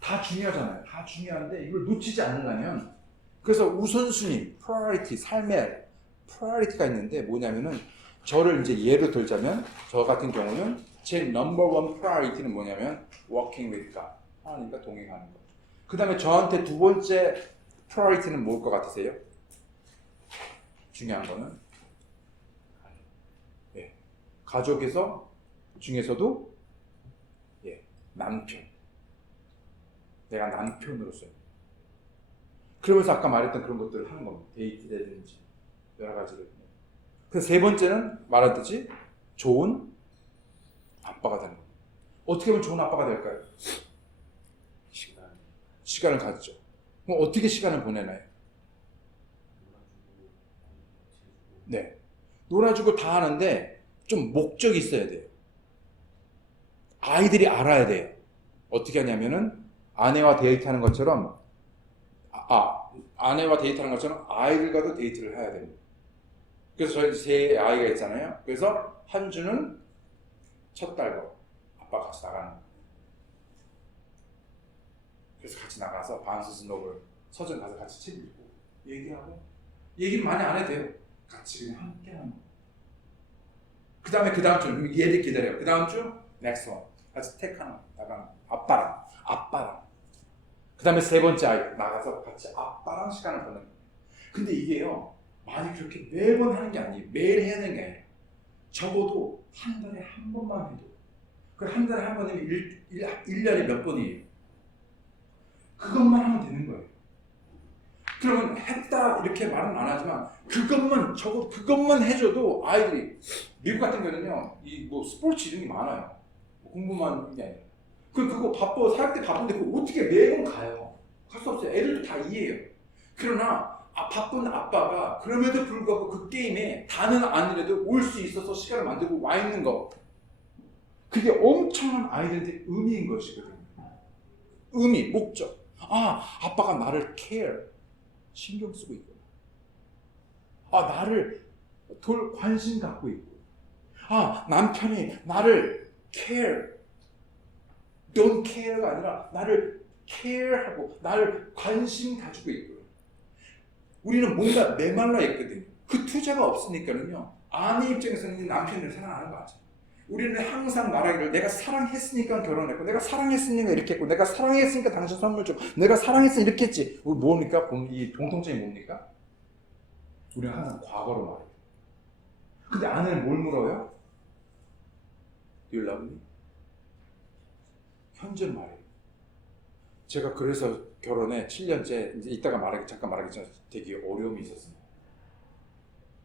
다 중요하잖아요. 다 중요한데 이걸 놓치지 않으려면, 그래서 우선순위, priority, 삶의 priority가 있는데 뭐냐면은, 저를 이제 예로 들자면 저 같은 경우는 제 number one priority는 뭐냐면 working with God, 하나님과 동행하는 것. 그 다음에 저한테 두 번째 priority는 뭘 것 같으세요? 중요한 거는, 예, 가족에서 중에서도, 예, 남편. 내가 남편으로서. 그러면서 아까 말했던 그런 것들을 하는 겁니다. 데이트라든지 여러 가지를. 그래서 세 번째는 말했듯이 좋은 아빠가 되는 겁니다. 어떻게 하면 좋은 아빠가 될까요? 시간을 가지죠. 그럼 어떻게 시간을 보내나요? 네, 놀아주고 다 하는데 좀 목적이 있어야 돼요. 아이들이 알아야 돼요. 어떻게 하냐면은 아내와 데이트하는 것처럼, 아내와 데이트하는 것처럼 아이들과도 데이트를 해야 됩니다. 그래서 저희 세 아이가 있잖아요. 그래서 한 주는 첫 딸과 아빠 같이 나가는 거예요. 그래서 같이 나가서 바운스 노블 서점 가서 같이 책 읽고 얘기하고, 얘기는 많이 안 해도 돼요. 같이 그냥 함께 하는 거예요. 그 다음에 그 다음 주, 얘들 기다려요. 그 다음 주 next one 같이 택 하나 나가는, 아빠랑. 그 다음에 세 번째 아이 나가서 같이 아빠랑 시간을 보내는 거예요. 근데 이게요, 많이 그렇게 매번 하는 게 아니에요. 매일 해야 되는 게 아니에요. 적어도 한 달에 한 번만 해도. 그 한 달에 한 번이면 1년에 몇 번이에요. 그것만 하면 되는 거예요. 그러면 했다 이렇게 말은 안 하지만 적어도 그것만 해줘도 아이들이, 미국 같은 경우는요, 이 뭐 스포츠 이런 게 많아요. 공부만 하는 게 아니라. 그거 바빠, 살 때 바쁜데 그거 어떻게 매번 가요? 갈 수 없어요. 애들도 다 이해해요. 그러나 바쁜 아빠가 그럼에도 불구하고 그 게임에 다는 아니라도 올 수 있어서 시간을 만들고 와 있는 거, 그게 엄청난 아이들한테 의미인 것이거든요. 의미, 목적. 아빠가 나를 care, 신경 쓰고 있구나. 나를 관심 갖고 있고. 남편이 나를 care, don't care가 아니라 나를 care하고 나를 관심 가지고 있고. 우리는 뭔가 메말라 있거든요. 그 투자가 없으니까는요. 아내 입장에서는 남편을 사랑하는 거 맞아요. 우리는 항상 말하기를 내가 사랑했으니까 결혼했고, 내가 사랑했으니까 이렇게 했고, 내가 사랑했으니까 당신 선물 줘, 내가 사랑했으니까 이렇게 했지. 뭡니까? 이 공통점이 뭡니까? 우리는 항상 과거로 말해요. 근데 아내는 뭘 물어요? Do you love me? 현재를 말해요. 제가 그래서 결혼에 7년째, 이제 이따가 잠깐 말하기 전에 되게 어려움이 있었습니다.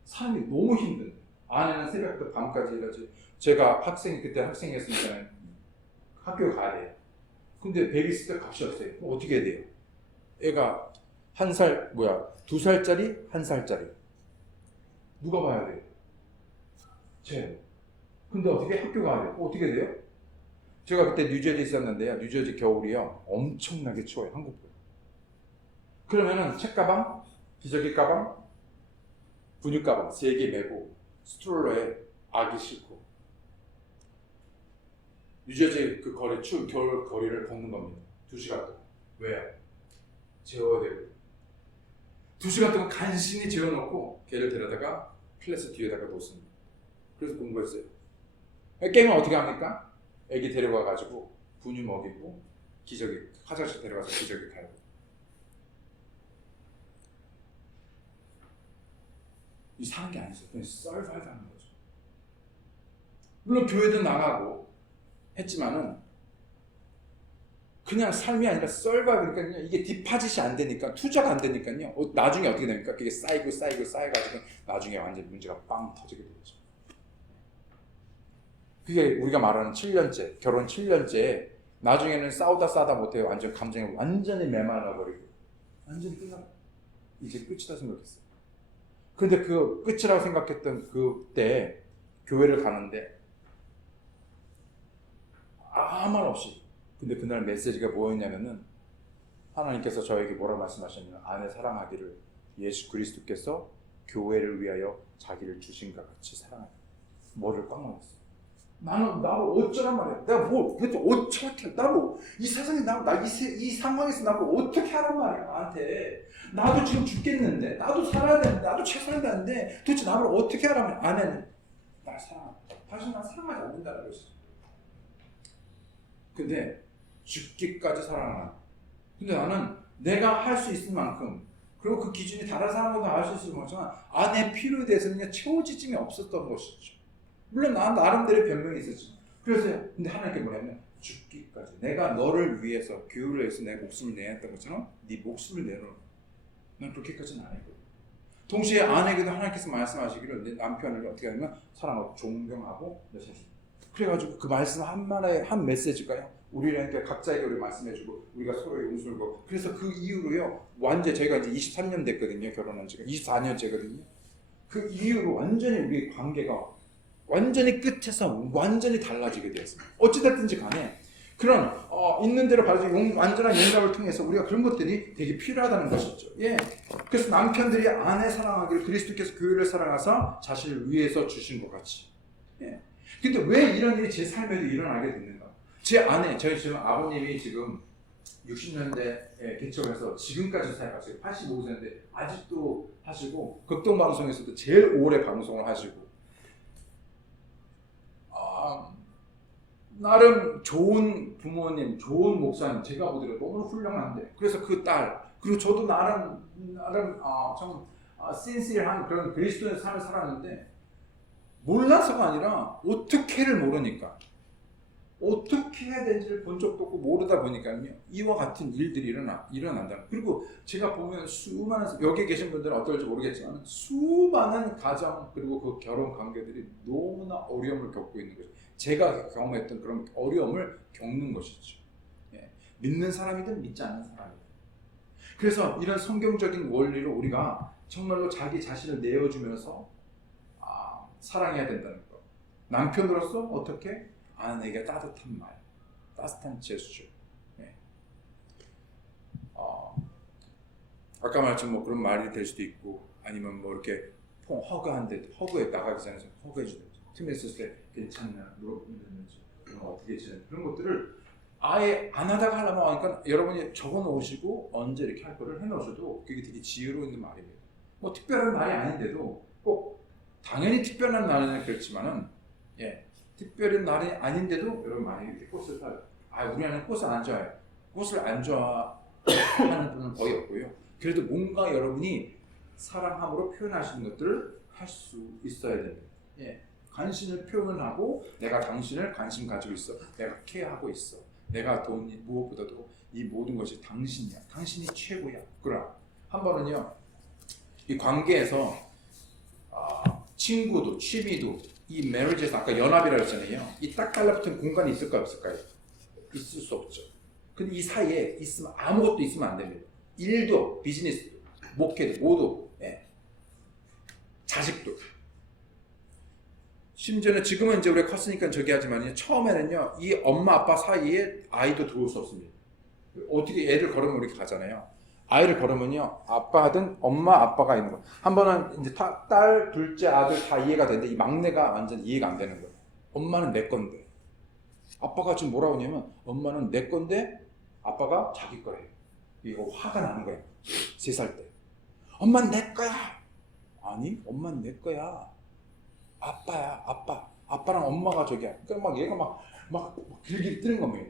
삶이 너무 힘든. 아내는 새벽부터 밤까지 일하지. 제가 그때 학생이었으니까 학교 가야 돼요. 근데 베이비시터 값이 없어요. 어떻게 해야 돼요? 애가 2살짜리, 1살짜리. 누가 봐야 돼요? 근데 어떻게 학교 가야 돼요? 어떻게 돼요? 제가 그때 뉴저지 있었는데요. 뉴저지 겨울이요. 엄청나게 추워요. 한국보다. 그러면은 책가방, 기저귀 가방, 분유 가방 3개 메고 스트롤러에 아기 싣고 뉴저지 그 추운 겨울 거리를 걷는 겁니다. 2시간 동안. 왜요? 재워야 되고. 2시간 동안 간신히 재워놓고 걔를 데려다가 클래스 뒤에다가 놓습니다. 그래서 공부했어요. 게임은 어떻게 합니까? 애기 데려가가지고 분유 먹이고 기저귀, 화장실 데려가서 기저귀 갈고. 이 사는 게 아니죠. 그냥 썰썰 하는 거죠. 물론 교회도 나가고 했지만은 그냥 삶이 아니라 썰바. 그러니까 이게 디파짓이 안 되니까, 투자가 안 되니까요. 나중에 어떻게 됩니까? 그게 쌓여가지고 나중에 완전 문제가 빵 터지게 되죠. 그게 우리가 말하는 7년째, 결혼 7년째, 나중에는 싸우다 못해요. 완전 감정이 완전히 메말라버리고 완전히 끝나. 이제 끝이다 생각했어요. 근데 그 끝이라고 생각했던 그때 교회를 가는데 아무 말 없이. 근데 그날 메시지가 뭐였냐면은 하나님께서 저에게 뭐라 말씀하셨냐면, 아내 사랑하기를 예수 그리스도께서 교회를 위하여 자기를 주신과 같이 사랑하라. 뭐를 꽉 먹었어. 나를 어쩌란 말이야. 내가 도대체 어떻게, 이 세상에 이 상황에서 나를 어떻게 하란 말이야, 나한테. 나도 지금 죽겠는데, 나도 살아야 되는데, 나도 최선을 다하는데, 도대체 나를 어떻게 하란 말이야. 아내는 날 사랑한다. 당신 날 사랑하지 않는다는 것이죠. 근데 죽기까지 사랑하는. 근데 나는 내가 할 수 있을 만큼, 그리고 그 기준이 다른 사람보다 알 수 있을 만큼 아내의 필요에 대해서는 채워지짐이 없었던 것이죠. 물론 난 나름대로 변명이 있었지. 그래서 근데 하나님께 뭐냐면, 죽기까지 내가 너를 위해서, 교회를 위해서 내 목숨을 내야 했던 것처럼 네 목숨을 내놓아. 난 그렇게까지는 안 했거든. 동시에 아내에게도 하나님께서 말씀하시기를 내 남편을 어떻게 하냐면 사랑하고 존경하고 그래가지고 그 말씀 한 메시지가요, 우리에게 각자에게 우리 말씀해주고 우리가 서로의 용서하고. 그래서 그 이후로요, 완전 저희가 이제 23년 됐거든요. 결혼한 지가 24년째거든요. 그 이후로 완전히 우리 관계가 완전히 끝에서 완전히 달라지게 되었습니다. 어찌됐든지 간에 그런 있는 대로 가지고 완전한 용납을 통해서 우리가 그런 것들이 되게 필요하다는 것이죠. 예. 그래서 남편들이 아내 사랑하기를 그리스도께서 교회를 사랑하사 자신을 위해서 주신 것 같이. 예. 근데 왜 이런 일이 제 삶에도 일어나게 됐는가? 제 아내, 저희 지금 아버님이 지금 60년대에 개척해서 지금까지 살아가시고 85세인데 아직도 하시고, 극동방송에서도 제일 오래 방송을 하시고, 나름 좋은 부모님, 좋은 목사님, 제가 보기로 너무 훌륭한데, 그래서 그 딸, 그리고 저도 나름 좀 신실한 그런 그리스도의 삶을 살았는데, 몰라서가 아니라 어떻게를 모르니까, 어떻게 해야 되는지를 본 적도 없고 모르다 보니까요, 이와 같은 일들이 일어난다. 그리고 제가 보면 수많은, 여기 계신 분들은 어떨지 모르겠지만 수많은 가정, 그리고 그 결혼 관계들이 너무나 어려움을 겪고 있는 거죠. 제가 경험했던 그런 어려움을 겪는 것이죠. 믿는 사람이든 믿지 않는 사람이든. 그래서 이런 성경적인 원리를 우리가 정말로 자기 자신을 내어주면서 사랑해야 된다는 거. 남편으로서 어떻게? 아내에게 따뜻한 말, 따뜻한 제스처. 네. 아까 말했지만 뭐 그런 말이 될 수도 있고, 아니면 뭐 이렇게 허그에 나가기 전에 허그해주든지, 틈에 있을 때 괜찮나 물어보는지, 그런 어떻게 지내, 그런 것들을 아예 안 하다가 하려면, 그러니까 여러분이 적어 놓으시고 언제 이렇게 할 거를 해 놓으셔도 그게 되게 지혜로 있는 말입니다. 뭐 특별한 날이 아닌데도 꼭 당연히 특별한 날은 그렇지만은, 예, 특별한 날이 아닌데도 여러분 만약에 꽃을 사요. 우리 아내는 꽃을 안 좋아해요. 꽃을 안 좋아하는 분은 거의 없고요. 그래도 뭔가 여러분이 사랑함으로 표현하시는 것들을 할 수 있어야 됩니다. 예, 관심을 표현을 하고, 내가 당신을 관심 가지고 있어, 내가 케어하고 있어, 내가 무엇보다도 이 모든 것이 당신이야, 당신이 최고야. 그러나 한 번은요, 이 관계에서 친구도 취미도 이 메리지에서 아까 연합이라고 했잖아요. 이 딱 달라붙은 공간이 있을까요, 없을까요? 있을 수 없죠. 근데 이 사이에 있으면 아무것도 있으면 안 됩니다. 일도, 비즈니스도, 목회도 모두, 예. 자식도. 심지어는 지금은 이제 우리가 컸으니까 저기 하지만요, 처음에는요, 이 엄마 아빠 사이에 아이도 들어올 수 없습니다. 어떻게 애를 걸으면 우리 가잖아요. 아이를 걸으면요, 아빠든 엄마 아빠가 있는 거예요. 한 번은 이제 딸, 둘째, 아들 다 이해가 되는데 이 막내가 완전 이해가 안 되는 거예요. 엄마는 내 건데. 아빠가 지금 뭐라고 하냐면, 엄마는 내 건데 아빠가 자기 거예요. 이거 화가 나는 거예요. 3살 때. 엄마는 내 거야. 아니, 엄마는 내 거야. 아빠야, 아빠. 아빠랑 엄마가 저기야. 그러니까 막 얘가 막 길길 뜨는 겁니다.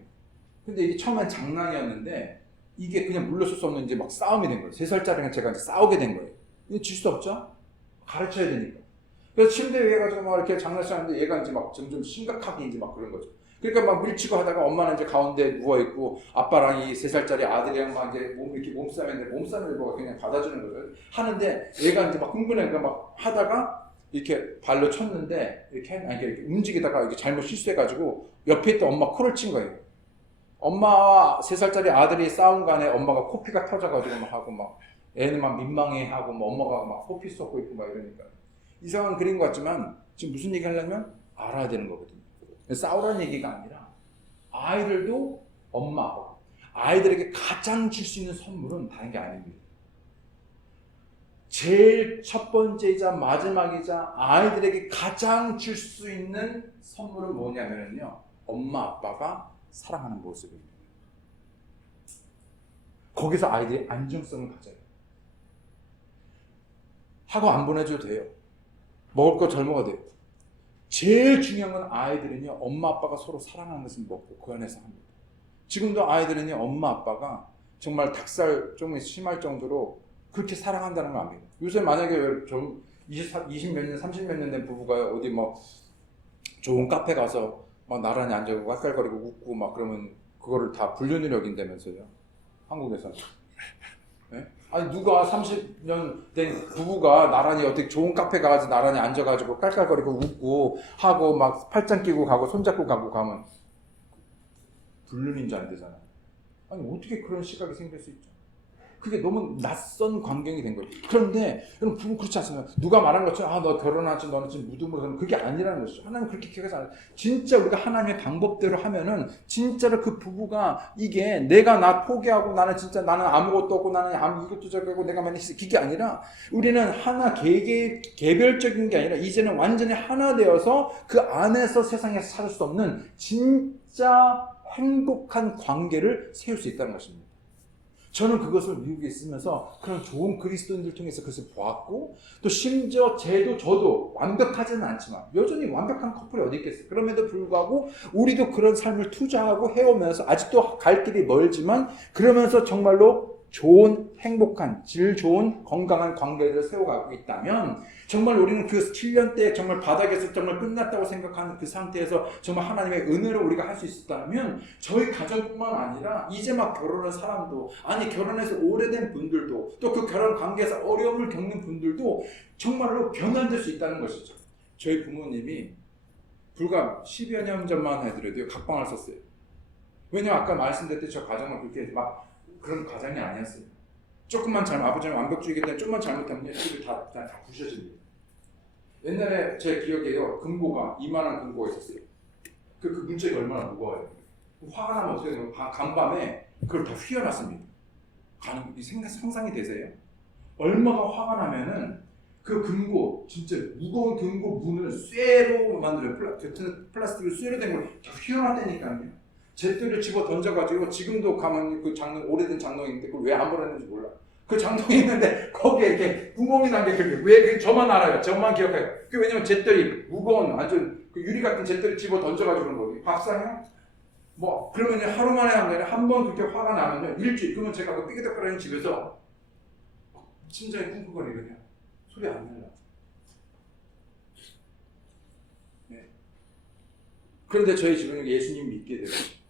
근데 이게 처음엔 장난이었는데, 이게 그냥 물러설 수 없는 이제 막 싸움이 된 거예요. 3살짜리가 제가 이제 싸우게 된 거예요. 이거 질 수 없죠? 가르쳐야 되니까. 그래서 침대 위에 가지고 막 이렇게 장난치는데 얘가 이제 막 점점 심각하게 이제 막 그런 거죠. 그러니까 막 밀치고 하다가 엄마는 이제 가운데 누워있고, 아빠랑 이 3살짜리 아들이랑 막 이제 이렇게 몸싸움인데, 몸싸움을 뭐가 그냥 받아주는 거죠. 하는데 얘가 이제 막 흥분해서 막 하다가 이렇게 발로 쳤는데, 이렇게 움직이다가 이렇게 잘못 실수해가지고 옆에 있던 엄마 코를 친 거예요. 엄마와 3살짜리 아들이 싸운 간에 엄마가 코피가 터져가지고 막 하고, 막 애는 막 민망해하고, 뭐 엄마가 막 코피 쏟고 있고 막 이러니까 이상한 그림 같지만 지금 무슨 얘기 하려면 알아야 되는 거거든요. 싸우라는 얘기가 아니라 아이들도 엄마 아빠, 아이들에게 가장 줄 수 있는 선물은 다른 게 아닙니다. 제일 첫 번째이자 마지막이자 아이들에게 가장 줄 수 있는 선물은 뭐냐면요, 엄마 아빠가 사랑하는 모습입니다. 거기서 아이들이 안정성을 가져요. 학원 안 보내줘도 돼요. 먹을 거 잘 먹어도 돼요. 제일 중요한 건 아이들은요, 엄마 아빠가 서로 사랑하는 것을 먹고 그 안에서 합니다. 지금도 아이들은요, 엄마 아빠가 정말 닭살 좀 심할 정도로 그렇게 사랑한다는 거 압니다. 요새 만약에 좀 20 몇 년, 30 몇 년 된 부부가 어디 뭐 좋은 카페 가서 막 나란히 앉아서 깔깔거리고 웃고 막 그러면 그거를 다 불륜을 여긴다면서요, 한국에서는. 네? 아니 누가 30년 된 부부가 나란히 어떻게 좋은 카페 가서 나란히 앉아가지고 깔깔거리고 웃고 하고 막 팔짱 끼고 가고 손잡고 가고 가면 불륜인 줄 안 되잖아요. 아니 어떻게 그런 시각이 생길 수 있죠? 그게 너무 낯선 광경이 된 거예요. 그런데 여러분, 부부 그렇지 않습니까? 누가 말한 것처럼 너 결혼하지, 너는 지금 무덤으로 가는, 그게 아니라는 것이죠. 하나님 그렇게 기억하지 않아요. 진짜 우리가 하나님의 방법대로 하면은 진짜로 그 부부가 이게 내가 나 포기하고 나는 진짜 나는 아무것도 없고 나는 이것도 저거고 내가 맨날 그게 아니라, 우리는 하나 개별적인 게 아니라 이제는 완전히 하나 되어서 그 안에서 세상에서 찾을 수 없는 진짜 행복한 관계를 세울 수 있다는 것입니다. 저는 그것을 미국에 있으면서 그런 좋은 그리스도인들 통해서 그것을 보았고, 또 심지어 저도 완벽하지는 않지만 여전히 완벽한 커플이 어디 있겠어요. 그럼에도 불구하고 우리도 그런 삶을 투자하고 해오면서 아직도 갈 길이 멀지만 그러면서 정말로 좋은 행복한 질 좋은 건강한 관계를 세워가고 있다면, 정말 우리는 그 7년 때 정말 바닥에서 정말 끝났다고 생각하는 그 상태에서 정말 하나님의 은혜로 우리가 할 수 있었다면, 저희 가정뿐만 아니라 이제 막 결혼한 사람도, 아니 결혼해서 오래된 분들도, 또 그 결혼 관계에서 어려움을 겪는 분들도 정말로 변환될 수 있다는 것이죠. 저희 부모님이 불과 10여 년 전만 해더라도 각방을 썼어요. 왜냐면 아까 말씀드렸듯이 저 가정은 그렇게 막 그런 가정이 아니었어요. 조금만 아버지는 완벽주의이기 때문에 조금만 잘못하면 집이 다 부셔집니다. 옛날에 제 기억에요. 금고가 이만한 금고가 있었어요. 그 문짝이 얼마나 무거워요. 화가 나면 어떻게 돼요? 간밤에 그걸 다 휘어놨습니다. 상상이 되세요? 얼마가 화가 나면은 그 금고, 진짜 무거운 금고 문을 쇠로 만들어요. 플라스틱으로 쇠로 된 걸 다 휘어놨다니까요. 잿돌을 집어 던져가지고 지금도 가면 그 장롱, 오래된 장롱인데 그걸 왜 안 버렸는지 몰라. 그 장롱이 있는데 거기에 이렇게 구멍이 난 게 그게 왜 저만 알아요. 저만 기억해요. 그 왜냐면 잿돌이 무거운 아주 그 유리 같은 잿돌을 집어 던져가지고 그런 거예요. 박사형? 뭐 그러면 하루 만에 한 거예요. 한 번 그렇게 화가 나면요 일주일. 그러면 제가 그 삐그덕거리는 집에서 심장이 쿵쿵거리거든요. 소리 안 날라. 네. 그런데 저희 집은 예수님 믿게 돼요.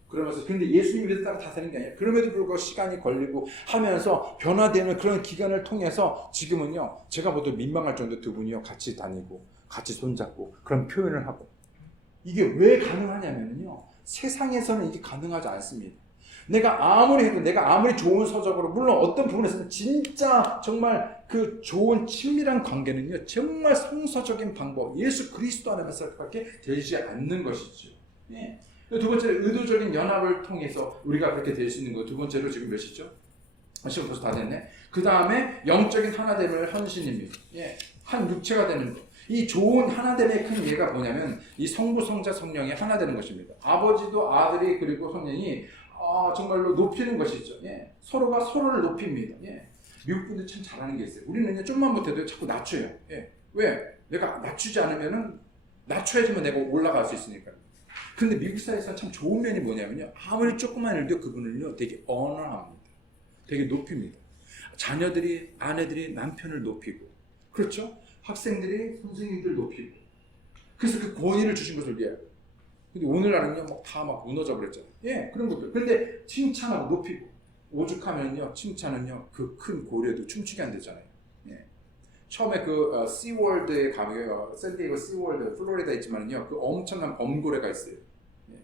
그러면서 근데 예수님 믿었다고 다 되는 게 아니에요. 그럼에도 불구하고 시간이 걸리고 하면서 변화되는 그런 기간을 통해서 지금은요 제가 보다 민망할 정도 두 분이요 같이 다니고 같이 손잡고 그런 표현을 하고 이게 왜 가능하냐면요 세상에서는 이게 가능하지 않습니다. 내가 아무리 해도 내가 아무리 좋은 서적으로 물론 어떤 부분에서는 진짜 정말 그 좋은 친밀한 관계는요 정말 성서적인 방법 예수 그리스도 안에서밖에 되지 않는 것이죠. 예. 두 번째로 의도적인 연합을 통해서 우리가 그렇게 될 수 있는 거. 두 번째로 지금 몇이죠? 시간 벌써 다 됐네. 그 다음에 영적인 하나됨을 헌신입니다. 예, 한 육체가 되는 거. 이 좋은 하나됨의 큰 예가 뭐냐면 이 성부, 성자, 성령이 하나 되는 것입니다. 아버지도 아들이 그리고 성령이 정말로 높이는 것이죠. 예, 서로가 서로를 높입니다. 예, 미국 분들 참 잘하는 게 있어요. 우리는 좀만 못해도 자꾸 낮춰요. 예, 왜? 내가 낮추지 않으면은 낮춰야지만 내가 올라갈 수 있으니까요. 근데 미국 사회에서 참 좋은 면이 뭐냐면요. 아무리 조그만 일도 그분을요 되게 언어합니다. 되게 높입니다. 자녀들이, 아내들이 남편을 높이고, 그렇죠? 학생들이 선생님들 높이고. 그래서 그 권위를 주신 것을 위하여. 근데 오늘날은요, 다 무너져 버렸잖아요. 예, 그런 것들. 근데 칭찬하고 높이고, 오죽하면요, 칭찬은요, 그 큰 고래도 춤추게 안 되잖아요. 예. 처음에 그 시월드에 가면 샌디에이고 시월드 플로리다 있지만요 그 엄청난 범고래가 있어요. 예.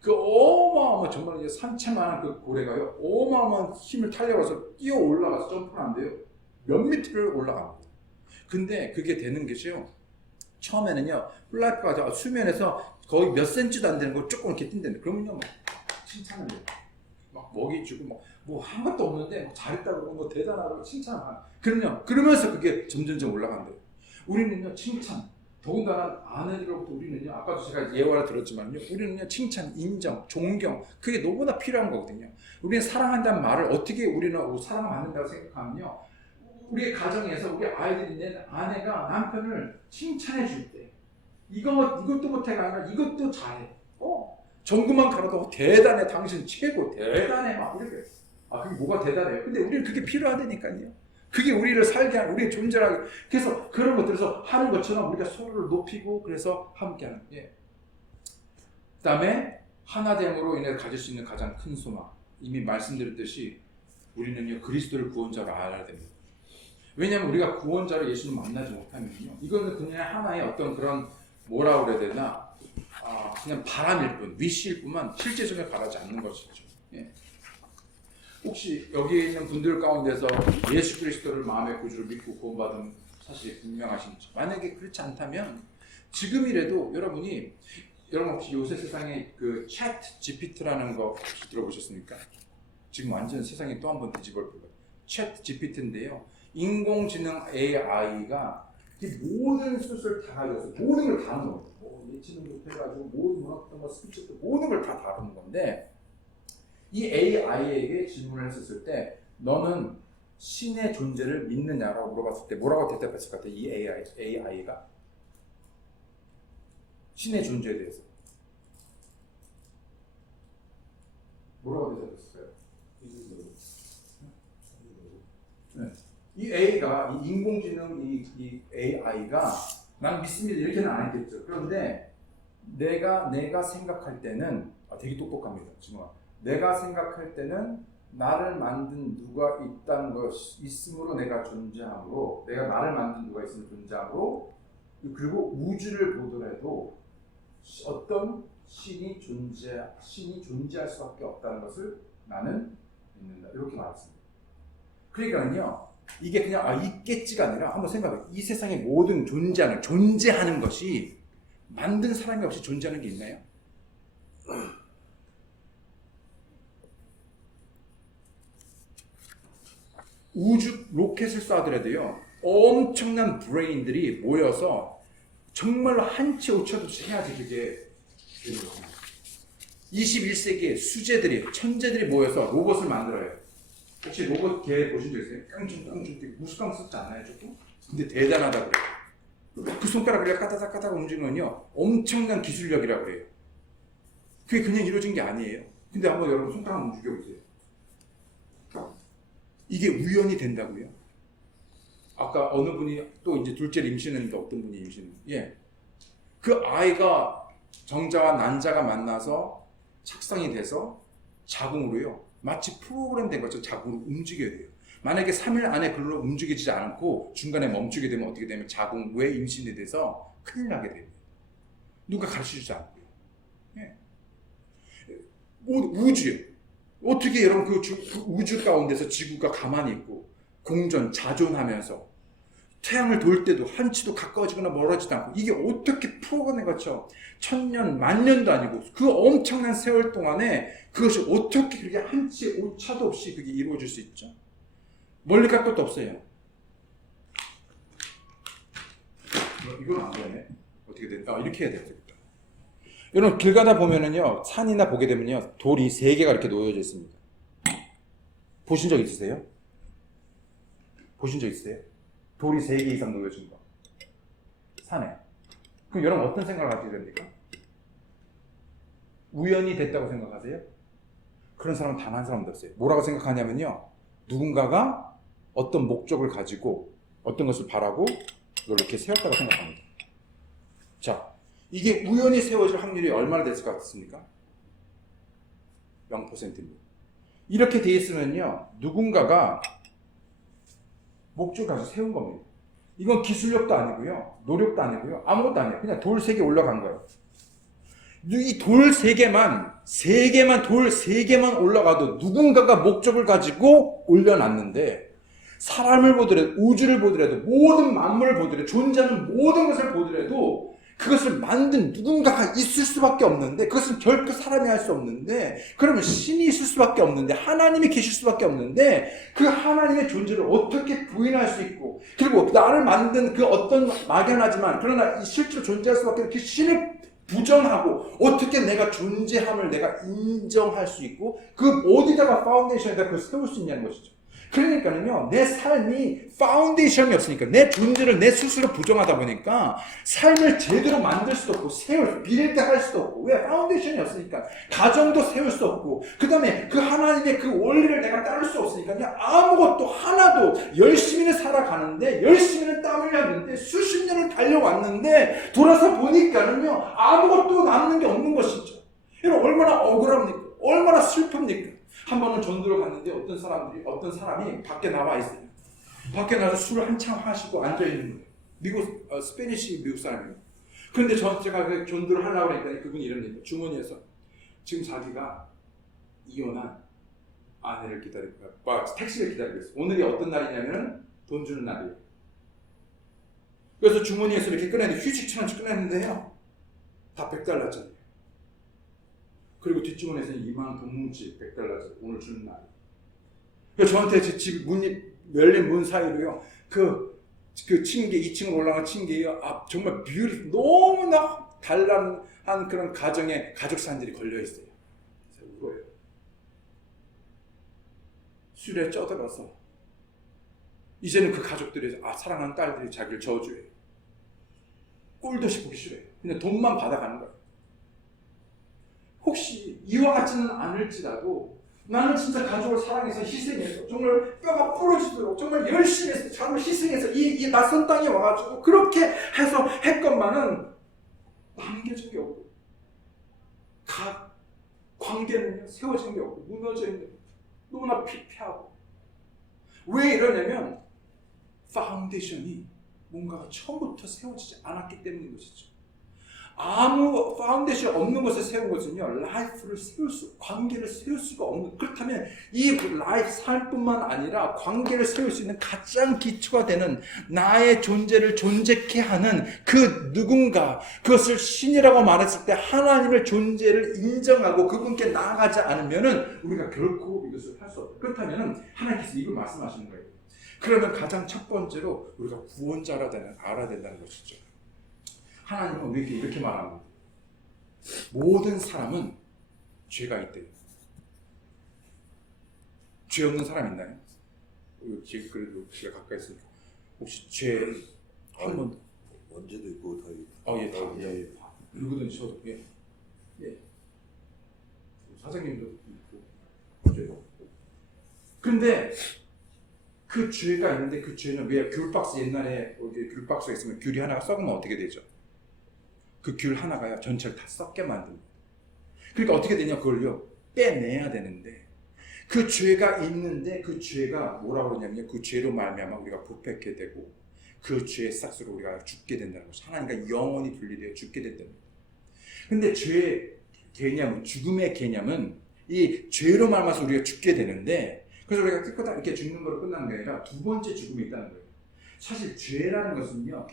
그 어마어마 정말 산채만한 그 고래가요 어마어마한 힘을 탄력해서 뛰어 올라가서 점프는 안 돼요. 몇 미터를 올라갑니다. 근데 그게 되는 게죠. 처음에는요 플라이트가 수면에서 거의 몇 센치도 안 되는 거 조금 이렇게 뛴다는데 그러면요 칭찬을 해요. 막 먹이 주고 뭐 아무것도 없는데 잘했다고 대단하다고 칭찬하고 그러면서 그게 점점점 올라간대요. 우리는요 칭찬 더군다나 아내들로부터 우리는요 아까도 제가 예화를 들었지만요 우리는요 칭찬, 인정, 존경 그게 너무나 필요한 거거든요. 우리는 사랑한다는 말을 어떻게 우리는 사랑받는다고 생각하면요 우리 가정에서 우리 아이들이 내 아내가 남편을 칭찬해 줄 때 이것도 못해가 아니라 이것도 잘해. 전구만 갈아도 대단해. 당신 최고 대단해. 막 이렇게. 그게 뭐가 대단해요? 근데 우리는 그게 필요하다니까요. 그게 우리를 살게 하는, 우리의 존재라고. 그래서 그런 것들에서 하는 것처럼 우리가 서로를 높이고 그래서 함께하는. 예. 그 다음에 하나됨으로 인해 가질 수 있는 가장 큰 소망. 이미 말씀드렸듯이 우리는요 그리스도를 구원자로 알아야 됩니다. 왜냐하면 우리가 구원자로 예수를 만나지 못하면요 이거는 그냥 하나의 어떤 그런 뭐라고 그래야 되나 그냥 바람일 뿐, 위시일 뿐만 실제적으로 바라지 않는 것이죠. 예. 혹시 여기 있는 분들 가운데서 예수 그리스도를 마음의 구주로 믿고 구원받은 사실이 분명하신지 만약에 그렇지 않다면 지금이라도 여러분 혹시 요새 세상에 그 챗 GPT라는 거 혹시 들어보셨습니까? 지금 완전 세상이 또 한 번 뒤집을 거예요. 챗 GPT인데요. 인공지능 AI가 모든 수술을 다 가져서 모든 걸 다 넣어요. 예치능부터 해가지고 모든 어떤 스피치부터 모든 걸 다 다루는 건데 이 AI에게 질문을 했었을 때 너는 신의 존재를 믿느냐라고 물어봤을 때 뭐라고 대답했을 것 같아? 이 AI가 신의 존재에 대해서 뭐라고 대답했을까요? 네. 이 A가 이 인공지능 이 AI가 난 믿습니다 이렇게는 안 했겠죠. 그런데 내가 생각할 때는 되게 똑똑합니다. 정말 내가 생각할 때는 나를 만든 누가 있다는 것 있으므로 내가 존재하므로 내가 나를 만든 누가 있으면 존재하므로 그리고 우주를 보더라도 어떤 신이 존재할 수밖에 없다는 것을 나는 믿는다. 이렇게 말했습니다. 그러니까요, 이게 그냥 있겠지가 아니라 한번 생각해. 이 세상의 모든 존재하는 것이 만든 사람이 없이 존재하는 게 있나요? 우주 로켓을 쏴더라도요, 엄청난 브레인들이 모여서 정말로 한치 오차도 해야지 그게 되는 겁니다. 21세기에 수재들이, 천재들이 모여서 로봇을 만들어요. 혹시 로봇 개 보신 적 있어요? 깡충깡충 무스깡 쓰지 않나요, 조금? 근데 대단하다고 그래요. 그 손가락을 까다닥 움직이면요, 엄청난 기술력이라고 그래요. 그게 그냥 이루어진 게 아니에요. 근데 한번 여러분 손가락 한번 움직여보세요. 이게 우연이 된다고요? 아까 어느 분이 또 이제 둘째를 임신했는데 어떤 분이 임신했는데, 그 아이가 정자와 난자가 만나서 착상이 돼서 자궁으로요, 마치 프로그램된 것처럼 자궁으로 움직여야 돼요. 만약에 3일 안에 그걸로 움직이지 않고 중간에 멈추게 되면 어떻게 되면 자궁 외 임신이 돼서 큰일 나게 됩니다. 누가 가르쳐주지 않고요. 예. 우주요. 어떻게 여러분 그 우주 가운데서 지구가 가만히 있고 공전, 자존하면서 태양을 돌 때도 한치도 가까워지거나 멀어지지 않고, 이게 어떻게 프로그램에 거쳐 1000년, 10,000년도 아니고 그 엄청난 세월 동안에 그것이 어떻게 그렇게 한치 오차도 없이 그게 이루어질 수 있죠? 멀리 갈 것도 없어요. 이건 안 되네. 어떻게 됐다? 이렇게 해야 되겠다. 여러분 길 가다 보면은요, 산이나 보게 되면요, 돌이 3개가 이렇게 놓여져 있습니다. 보신 적 있으세요? 보신 적 있으세요? 돌이 3개 이상 놓여진 거. 산에. 그럼 여러분 어떤 생각을 하게 됩니까? 우연이 됐다고 생각하세요? 그런 사람은 단 한 사람도 없어요. 뭐라고 생각하냐면요, 누군가가 어떤 목적을 가지고 어떤 것을 바라고 이걸 이렇게 세웠다고 생각합니다. 자, 이게 우연히 세워질 확률이 얼마나 됐을 것 같습니까? 0%입니다. 이렇게 돼 있으면요, 누군가가 목적을 가지고 세운 겁니다. 이건 기술력도 아니고요, 노력도 아니고요, 아무것도 아니에요. 그냥 돌 3개 올라간 거예요. 이 돌 3개만 돌 3개만 올라가도 누군가가 목적을 가지고 올려놨는데, 사람을 보더라도, 우주를 보더라도, 모든 만물을 보더라도, 존재하는 모든 것을 보더라도 그것을 만든 누군가가 있을 수밖에 없는데, 그것은 결코 사람이 할 수 없는데, 그러면 신이 있을 수밖에 없는데, 하나님이 계실 수밖에 없는데, 그 하나님의 존재를 어떻게 부인할 수 있고, 그리고 나를 만든 그 어떤 막연하지만 그러나 실제로 존재할 수밖에 없는 그 신을 부정하고 어떻게 내가 존재함을 내가 인정할 수 있고, 그 어디다가 파운데이션에다 그걸 세울 수 있냐는 것이죠. 그러니까는요, 내 삶이 파운데이션이 없으니까, 내 존재를 내 스스로 부정하다 보니까 삶을 제대로 만들 수도 없고 빌드할 수도 없고, 왜? 파운데이션이 없으니까. 가정도 세울 수 없고, 그 다음에 그 하나님의 그 원리를 내가 따를 수 없으니까요, 아무것도 하나도. 열심히는 살아가는데, 열심히는 땀 흘렸는데, 수십 년을 달려왔는데 돌아서 보니까는요, 아무것도 남는 게 없는 것이죠. 여러분 얼마나 억울합니까? 얼마나 슬픕니까? 한 번은 전도를 갔는데 어떤 사람이 밖에 나와 있어요. 밖에 나와서 술을 한참 마시고 앉아 있는 거예요. 스페니쉬 미국 사람이에요. 그런데 제가 그 전도를 하려고 했더니 그분이 이럽니다. 주머니에서 지금 자기가 이혼한 아내를 기다리고, 택시를 기다리고 있어요. 오늘이 어떤 날이냐면 돈 주는 날이에요. 그래서 주머니에서 이렇게 꺼내는데, 휴지처럼 꺼냈는데요, 다 $100짜리. 그리고 뒷주머니에서는 2만 돈 뭉치 $100 오늘 주는 날. 그래서 저한테 집 문이 열린 문 사이로요, 그 층계, 2층으로 올라간 층계에 정말 뷰티, 너무나 단란한 그런 가정의 가족 사진들이 걸려 있어요. 그래서 울어요. 술에 쪄들어서 이제는 그 가족들이 사랑하는 딸들이 자기를 저주해요. 꼴도 보기 싫어요. 그냥 돈만 받아가는 거예요. 혹시 이와 같지는 않을지라도 나는 진짜 가족을 사랑해서 희생해서 정말 뼈가 부러지도록 정말 열심히 해서 자꾸 희생해서 이 낯선 땅에 와가지고 그렇게 해서 했건만은 남겨진 게 없고, 각 관계는 세워진 게 없고 무너져 있는, 너무나 피폐하고. 왜 이러냐면 파운데이션이 뭔가가 처음부터 세워지지 않았기 때문인 것이죠. 아무 파운데이션 없는 곳에 세운 것은요, 관계를 세울 수가 없는. 그렇다면 이 라이프 삶뿐만 아니라 관계를 세울 수 있는 가장 기초가 되는 나의 존재를 존재케 하는 그 누군가, 그것을 신이라고 말했을 때 하나님의 존재를 인정하고 그분께 나아가지 않으면은 우리가 결코 이것을 할 수 없다. 그렇다면은 하나님께서 이걸 말씀하시는 거예요. 그러면 가장 첫 번째로 우리가 구원자라 알아야 된다는 것이죠. 하나님은 우리에게 이렇게 말합니다. 모든 사람은 죄가 있대요. 죄 없는 사람 있나요? 그래도 제가 가까이 있으니까 혹시 죄 한 번? 원죄도 있고 다 있고. 예, 다. 누구든지 저도 예. 사장님도 있고 죄도. 근데 그 죄가 있는데 그 죄는 왜 귤박스 옛날에 귤박스가 있으면 귤이 하나가 썩으면 어떻게 되죠? 그 귤 하나가요 전체를 다 썩게 만듭니다. 그러니까 어떻게 되냐 그걸요 빼내야 되는데 그 죄가 있는데 그 죄가 뭐라고 그러냐면요 그 죄로 말미암아 우리가 부패하게 되고 그 죄의 싹으로 우리가 죽게 된다는 것이 하나님과 영원히 분리되어 죽게 된다는 거예요. 근데 죄의 개념, 죽음의 개념은 이 죄로 말미암아서 우리가 죽게 되는데 그래서 우리가 깨끗하게 이렇게 죽는 거로 끝나는 게 아니라 두 번째 죽음이 있다는 거예요. 사실 죄라는 것은요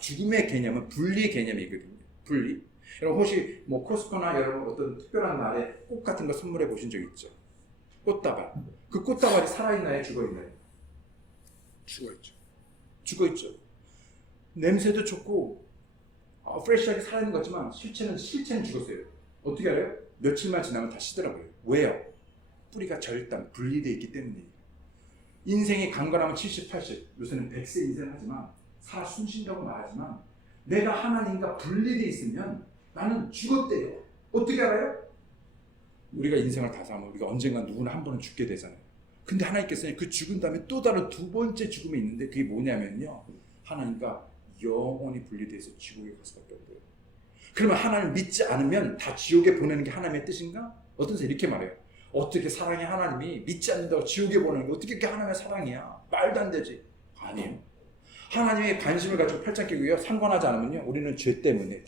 죽음의 개념은 분리 개념이거든요. 분리. 여러분 혹시 뭐 코스코나 여러분 어떤 특별한 날에 꽃 같은 거 선물해 보신 적 있죠? 꽃다발. 그 꽃다발이 살아있나요? 죽어있나요? 죽어있죠. 죽어있죠. 냄새도 좋고 프레시하게 살아있는 것 같지만 실체는 죽었어요. 어떻게 알아요? 며칠만 지나면 다 시더라고요. 왜요? 뿌리가 절단, 분리되어 있기 때문이에요. 인생이 강건하면 70, 80, 요새는 100세 인생을 하지만 살아 숨쉰다고 말하지만 내가 하나님과 분리되어 있으면 나는 죽었대요. 어떻게 알아요? 우리가 인생을 다 살면 우리가 언젠가 누구나 한 번은 죽게 되잖아요. 근데 하나님께서는 그 죽은 다음에 또 다른 두 번째 죽음이 있는데 그게 뭐냐면요. 하나님과 영원히 분리돼서 지옥에 갈 수밖에 없대요. 그러면 하나님 믿지 않으면 다 지옥에 보내는 게 하나님의 뜻인가? 어떤 사람이 이렇게 말해요. 어떻게 사랑의 하나님이 믿지 않는다고 지옥에 보내는 게 어떻게 그게 하나님의 사랑이야? 말도 안 되지. 아니에요. 하나님의 관심을 가지고 팔짱 끼고요. 상관하지 않으면요. 우리는 죄 때문에.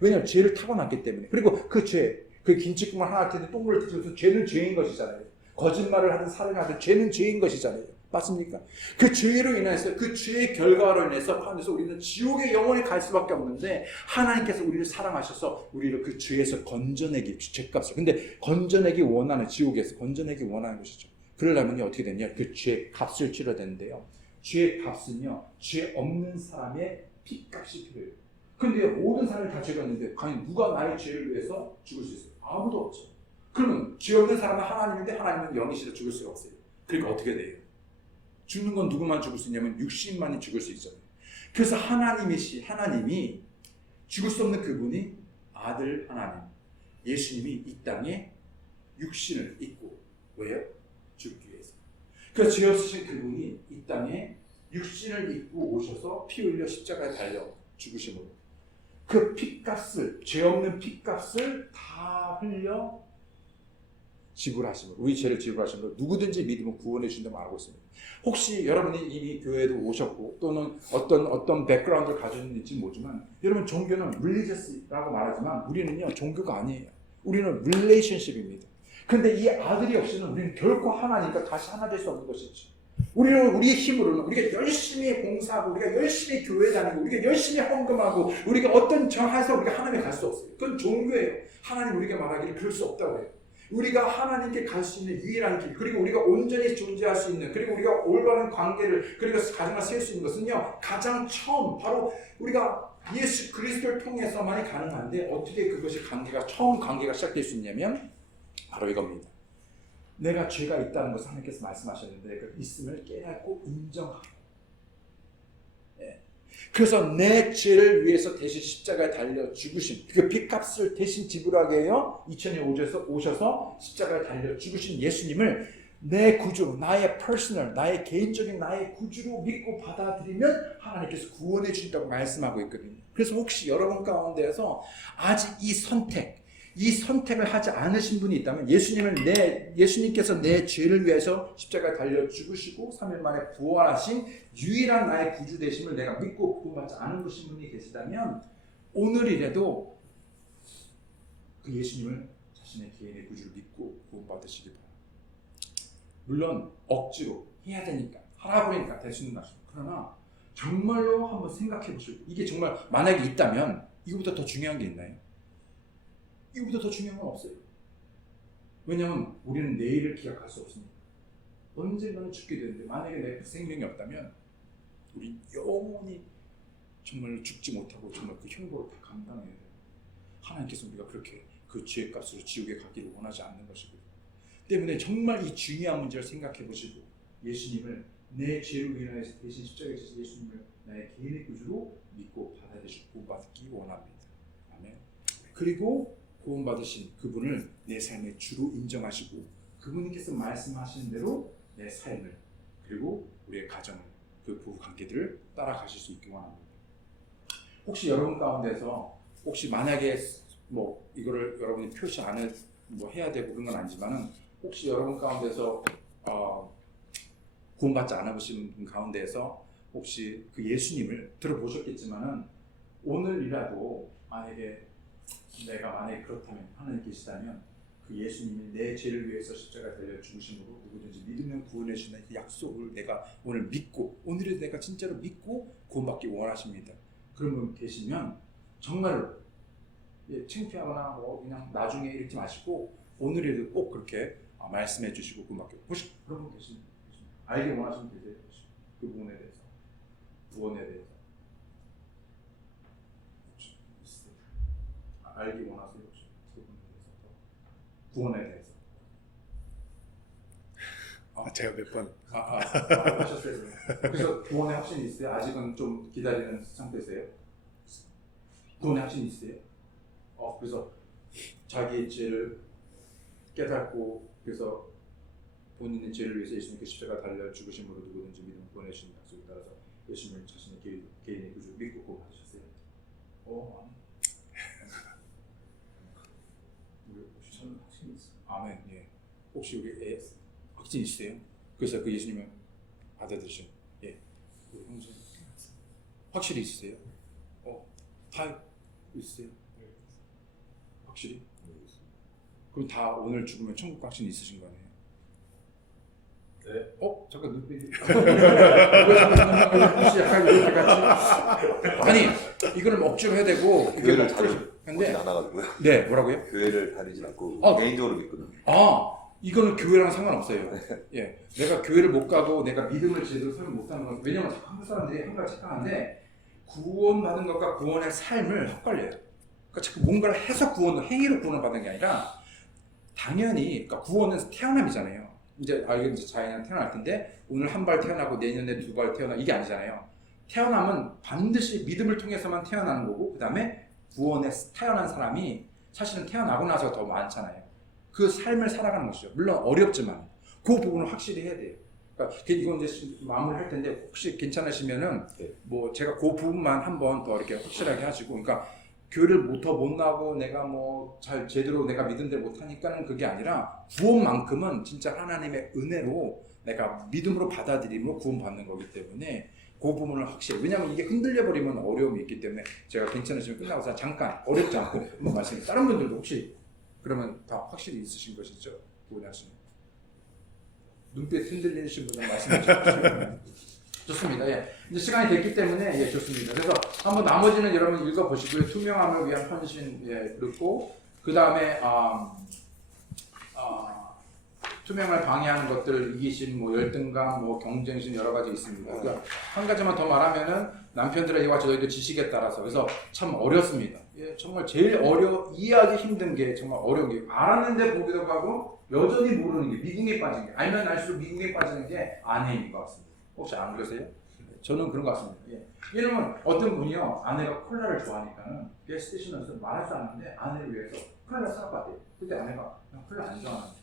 왜냐하면 죄를 타고났기 때문에. 그리고 그 죄, 그 김치국물 하나 할 텐데 똥물을 드셔서 죄는 죄인 것이잖아요. 거짓말을 하든 살을 하든 죄는 죄인 것이잖아요. 맞습니까? 그 죄로 인해서 그 죄의 결과로 인해서 우리는 지옥에 영원히 갈 수밖에 없는데 하나님께서 우리를 사랑하셔서 우리를 그 죄에서 건져내기 죄값을 근데 건져내기 원하는 지옥에서 건져내기 원하는 것이죠. 그러려면 어떻게 되냐? 그 죄 값을 치러야 되는데요. 죄 값은요. 죄 없는 사람의 피값이 필요해요. 근데 모든 사람이 다 죄가 있는데 과연 누가 나의 죄를 위해서 죽을 수 있어요? 아무도 없죠. 그러면 죄 없는 사람은 하나님인데 하나님은 영이시라 죽을 수가 없어요. 그러니까 어떻게 돼요? 죽는 건 누구만 죽을 수 있냐면 육신만이 죽을 수 있잖아요. 그래서 하나님이 죽을 수 없는 그분이 아들 하나님 예수님이 이 땅에 육신을 입고 왜요? 죽기 위해서. 그래서 죄 없으신 그분이 이 땅에 육신을 입고 오셔서 피 흘려 십자가에 달려 죽으심으로 그 피값을 죄 없는 피값을 다 흘려 지불하심으로 우리 죄를 지불하심으로 누구든지 믿으면 구원해 주신다고 말하고 있습니다. 혹시 여러분이 이미 교회도 오셨고 또는 어떤 백그라운드를 가지고 있는지 모르지만 여러분 종교는 릴리저스라고 말하지만 우리는요 종교가 아니에요. 우리는 릴레이션십입니다. 근데 이 아들이 없이는 우리는 결코 하나니까 다시 하나 될 수 없는 것이죠. 우리는 우리의 힘으로는 우리가 열심히 봉사하고 우리가 열심히 교회 다니고 우리가 열심히 헌금하고 우리가 어떤 정해서 우리가 하나님에 갈 수 없어요. 그건 종교예요. 하나님 우리가 말하기를 그럴 수 없다고 해요. 우리가 하나님께 갈 수 있는 유일한 길 그리고 우리가 온전히 존재할 수 있는 그리고 우리가 올바른 관계를 그리고 가정을 세울 수 있는 것은요 가장 처음 바로 우리가 예수 그리스도를 통해서만이 가능한데 어떻게 그것이 처음 관계가 시작될 수 있냐면 바로 이겁니다. 내가 죄가 있다는 것을 하나님께서 말씀하셨는데 그 있음을 깨닫고 인정하고 그래서 내 죄를 위해서 대신 십자가에 달려 죽으신 그 핏값을 대신 지불하게 해요 2000년에 오셔서 십자가에 달려 죽으신 예수님을 내 구주, 나의 퍼스널, 나의 개인적인 나의 구주로 믿고 받아들이면 하나님께서 구원해 주신다고 말씀하고 있거든요. 그래서 혹시 여러분 가운데에서 아직 이 선택을 하지 않으신 분이 있다면 예수님께서 내 죄를 위해서 십자가에 달려 죽으시고 3일 만에 부활하신 유일한 나의 구주 되심을 내가 믿고 구원받지 않은 분이 계시다면 오늘이라도 그 예수님을 자신의 개인의 구주를 믿고 구원받으시기 바랍니다. 물론 억지로 해야 되니까 하라고 하니까 될 수 있는 말씀. 그러나 정말로 한번 생각해 보시고 이게 정말 만약에 있다면 이거보다 더 중요한 게 있나요? 이거보다 더 중요한 건 없어요. 왜냐하면 우리는 내일을 기약할 수 없으니까. 언젠가는 죽게 되는데 만약에 내 생명이 없다면 우리 영원히 정말 죽지 못하고 정말 그 형벌을 다 감당해야 돼요. 하나님께서 우리가 그렇게 그 죄의 값으로 지옥에 가기를 원하지 않는 것이거든요. 때문에 정말 이 중요한 문제를 생각해 보시고 예수님을 내 죄를 위하여 대신 십자가에 지신 예수님을 나의 개인의 구주로 믿고 받아들이시고 구원받기 원합니다. 아멘. 그리고 구원받으신 그분을 내 삶의 주로 인정하시고 그분께서 말씀하시는 대로 내 삶을 그리고 우리의 가정을 그 부부 관계들을 따라가실 수 있기 원합니다. 혹시 여러분 가운데서 혹시 만약에 뭐 이거를 여러분이 표시 안 해 뭐 해야 되고 그런 건 아니지만은 혹시 여러분 가운데서 구원받지 않아 보신 분 가운데에서 혹시 그 예수님을 들어보셨겠지만은 오늘이라도 만약에 그렇다면 하나님 계시다면 그 예수님이 내 죄를 위해서 십자가에 달려 죽으심으로 누구든지 믿으면 구원해 주는 약속을 내가 오늘 믿고 오늘에도 내가 진짜로 믿고 구원받기 원하십니다. 그런 분 계시면 정말로 창피하거나 뭐 그냥 나중에 이러지 마시고 오늘에도 꼭 그렇게 말씀해 주시고 구원받기 혹시 그런 분 계십니까? 알기 원하시면 되세요. 그 부분에 대해서 구원에 대해서 알기 원하세요. 혹시 그 부분에 대해서 구원에 대해서 제가 몇 번 하셨어요. 그래서 구원의 확신이 있어요? 아직은 좀 기다리는 상태세요? 구원의 확신이 있어요? 그래서 자기의 죄를 깨닫고 그래서 본인의 죄를 위해서 예수님께 십자가 달려 죽으심으로 누구든지 믿으면 구원해 주신 약속에 따라서 예수님을 자신의 개인의 구주로 믿고 구원하셨어요. 저는 확신이 있어요. 아멘. 예. 혹시 우리 확신 있으세요? 그래서 그 예수님을 받아들이신 그 형제 확실히 있으세요? 다 있으세요? 확실히? 그럼 다 오늘 죽으면 천국 확신이 있으신 거네요. 네. 잠깐 눈빛이 약간 이렇게 같이 아니 이거는 억지로 해야 되고 교회를 다니진 근데 않아가지고요. 네 뭐라고요? 교회를 다니진 않고 개인적으로 믿거든요. 이거는 교회랑 상관없어요. 예, 내가 교회를 못 가도 내가 믿음을 제대로 설명 못하는 건 왜냐면 한국 사람들이 한 가지 착각하는데 구원받은 것과 구원의 삶을 헷갈려요. 그러니까 자꾸 뭔가를 해서 행위로 구원을 받는 게 아니라 당연히 그러니까 구원은 태어남이잖아요. 이제 알겠죠. 자연은 태어날 텐데 오늘 한 발 태어나고 내년에 두 발 태어나 이게 아니잖아요. 태어남은 반드시 믿음을 통해서만 태어나는 거고 그 다음에 구원에 태어난 사람이 사실은 태어나고 나서 더 많잖아요. 그 삶을 살아가는 것이죠. 물론 어렵지만 그 부분을 확실히 해야 돼요. 그러니까 이건 이제 마무리할 텐데 혹시 괜찮으시면은 뭐 제가 그 부분만 한번 더 이렇게 확실하게 하시고 그러니까 교회를 더 못 나고 내가 뭐 잘 제대로 내가 믿음대로 못 하니까는 그게 아니라 구원만큼은 진짜 하나님의 은혜로 내가 믿음으로 받아들임으로 구원받는 거기 때문에 그 부분을 확실히 왜냐하면 이게 흔들려 버리면 어려움이 있기 때문에 제가 괜찮으시면 끝나고서 잠깐 어렵지 않고 한번 말씀드릴게요. 다른 분들도 혹시 그러면 다 확실히 있으신 것이죠? 구원하시는 눈빛 흔들리신 분은 말씀해 주시면 좋습니다. 예. 이제 시간이 됐기 때문에 좋습니다. 그래서 한번 나머지는 여러분 읽어보시고요. 투명함을 위한 헌신 그렇고 그 다음에 투명을 방해하는 것들을 이기신 뭐 열등감, 뭐 경쟁심 여러 가지 있습니다. 그러니까 한 가지만 더 말하면은 남편들에게와 저희도 지식에 따라서 그래서 참 어렵습니다. 정말 제일 이해하기 힘든 게 정말 어려운 게 알았는데 보기도 하고 여전히 모르는 게 미궁에 빠진 게 알면 알수록 미궁에 빠지는 게 아내인 것 같습니다. 혹시 안 그러세요? 저는 그런 것 같습니다. 왜냐면 어떤 분이요 아내가 콜라를 좋아하니까는 스테이션에서 말하지 않는데 아내를 위해서 콜라 사왔대요. 그때 아내가 그냥 콜라 안 좋아하는데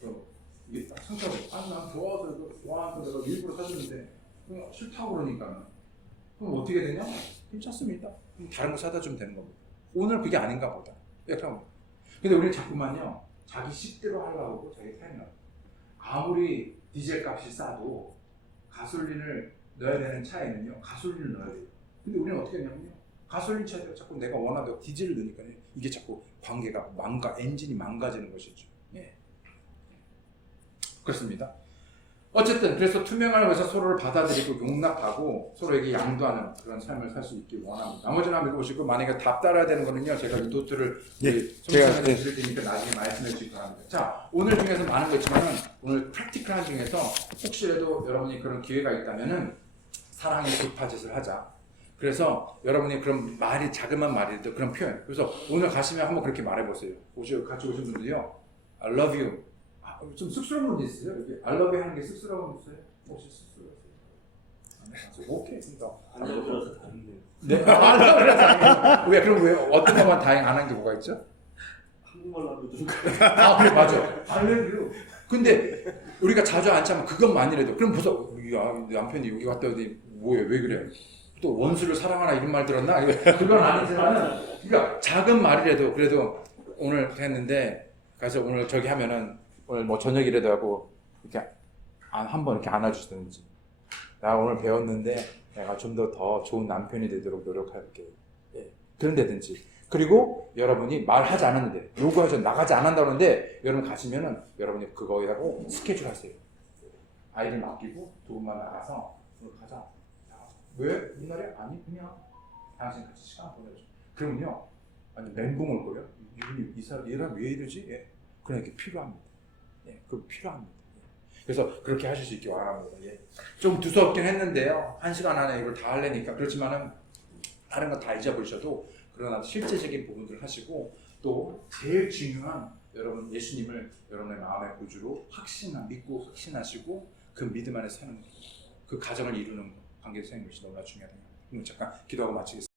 그럼 이게 딱 상처가 난 좋아서 이거 좋아하면서 내가 일부러 사줬는데 그냥 싫다고 그러니까는 그럼 어떻게 되냐? 괜찮습니다. 그럼 다른 거 사다 주면 되는 겁니다. 오늘 그게 아닌가 보다. 근데 우리는 자꾸만요 자기 식대로 하려고 자기 타임을 아무리 디젤 값이 싸도 가솔린을 넣어야 되는 차에는요 가솔린을 넣어야 돼요. 근데 우리는 어떻게 하냐면요 가솔린 차가 자꾸 내가 원하던 디젤을 넣으니까 이게 자꾸 관계가 엔진이 망가지는 것이죠. 예. 그렇습니다. 어쨌든 그래서 투명함을 위해서 서로를 받아들이고 용납하고 서로에게 양도하는 그런 삶을 살 수 있길 원합니다. 나머지는 한번 읽어보시고 만약에 답 따라야 되는 거는요. 제가 이 노트를 제가 드릴 테니까 나중에 말씀해 주시기 바랍니다. 자, 오늘 중에서 많은 거 있지만은 오늘 프랙티컬한 중에서 혹시라도 여러분이 그런 기회가 있다면은 사랑의 돌파짓을 하자. 그래서 여러분이 그런 말이 자그마한 말이라도 그런 표현. 그래서 오늘 가시면 한번 그렇게 말해보세요. 같이 오신 분들이요. I love you. 좀 쑥스러운 분 있으세요? 여기 I love you 하는 게 쑥스러운 분 있어요? 혹시 쑥스러우세요? 오케이, 진짜. 안 들어서 다른데. 네. 왜 그럼 왜 어떤 것만 다행 안 한 게 뭐가 있죠? 한국말로 하면 좀 그래 맞아. I love you. 근데 우리가 자주 안 참으면 그것만이라도 그럼 벌써 남편이 여기 갔다 오더니 뭐예요? 왜 그래? 또 원수를 사랑하나 이런 말 들었나? 그건 아니지만은 그러니까 작은 말이라도 그래도 오늘 했는데 그래서 오늘 저기 하면은 오늘 뭐 저녁이라도 하고 이렇게 한번 이렇게 안아주시든지 나 오늘 배웠는데 내가 좀 더 좋은 남편이 되도록 노력할게. 예. 그런다든지 그리고 여러분이 말하지 않았는데 요구하지 나가지 않는다는데 여러분 가시면은 여러분이 그거에다가 스케줄 하세요. 아이를 맡기고 두 분만 나가서 오늘 가자. 야, 왜? 옛날에 아니 그냥 당신 같이 시간 보내줘. 그러면요 아니 멘붕을 거려. 이분이 이 사람 얘가 왜 이러지? 예. 그냥 이렇게 필요합니다. 예, 그거 필요합니다. 예. 그래서 그렇게 하실 수 있게 바랍니다. 예. 좀 두서없긴 했는데요. 1시간 안에 이걸 다 하려니까 그렇지만은 다른 거 다 잊어버리셔도 그러나 실제적인 부분들을 하시고 또 제일 중요한 여러분 예수님을 여러분의 마음의 구주로 믿고 확신하시고 그 믿음 안에 사는 것, 그 가정을 이루는 것, 관계 세우는 것이 너무나 중요하다. 잠깐 기도하고 마치겠습니다.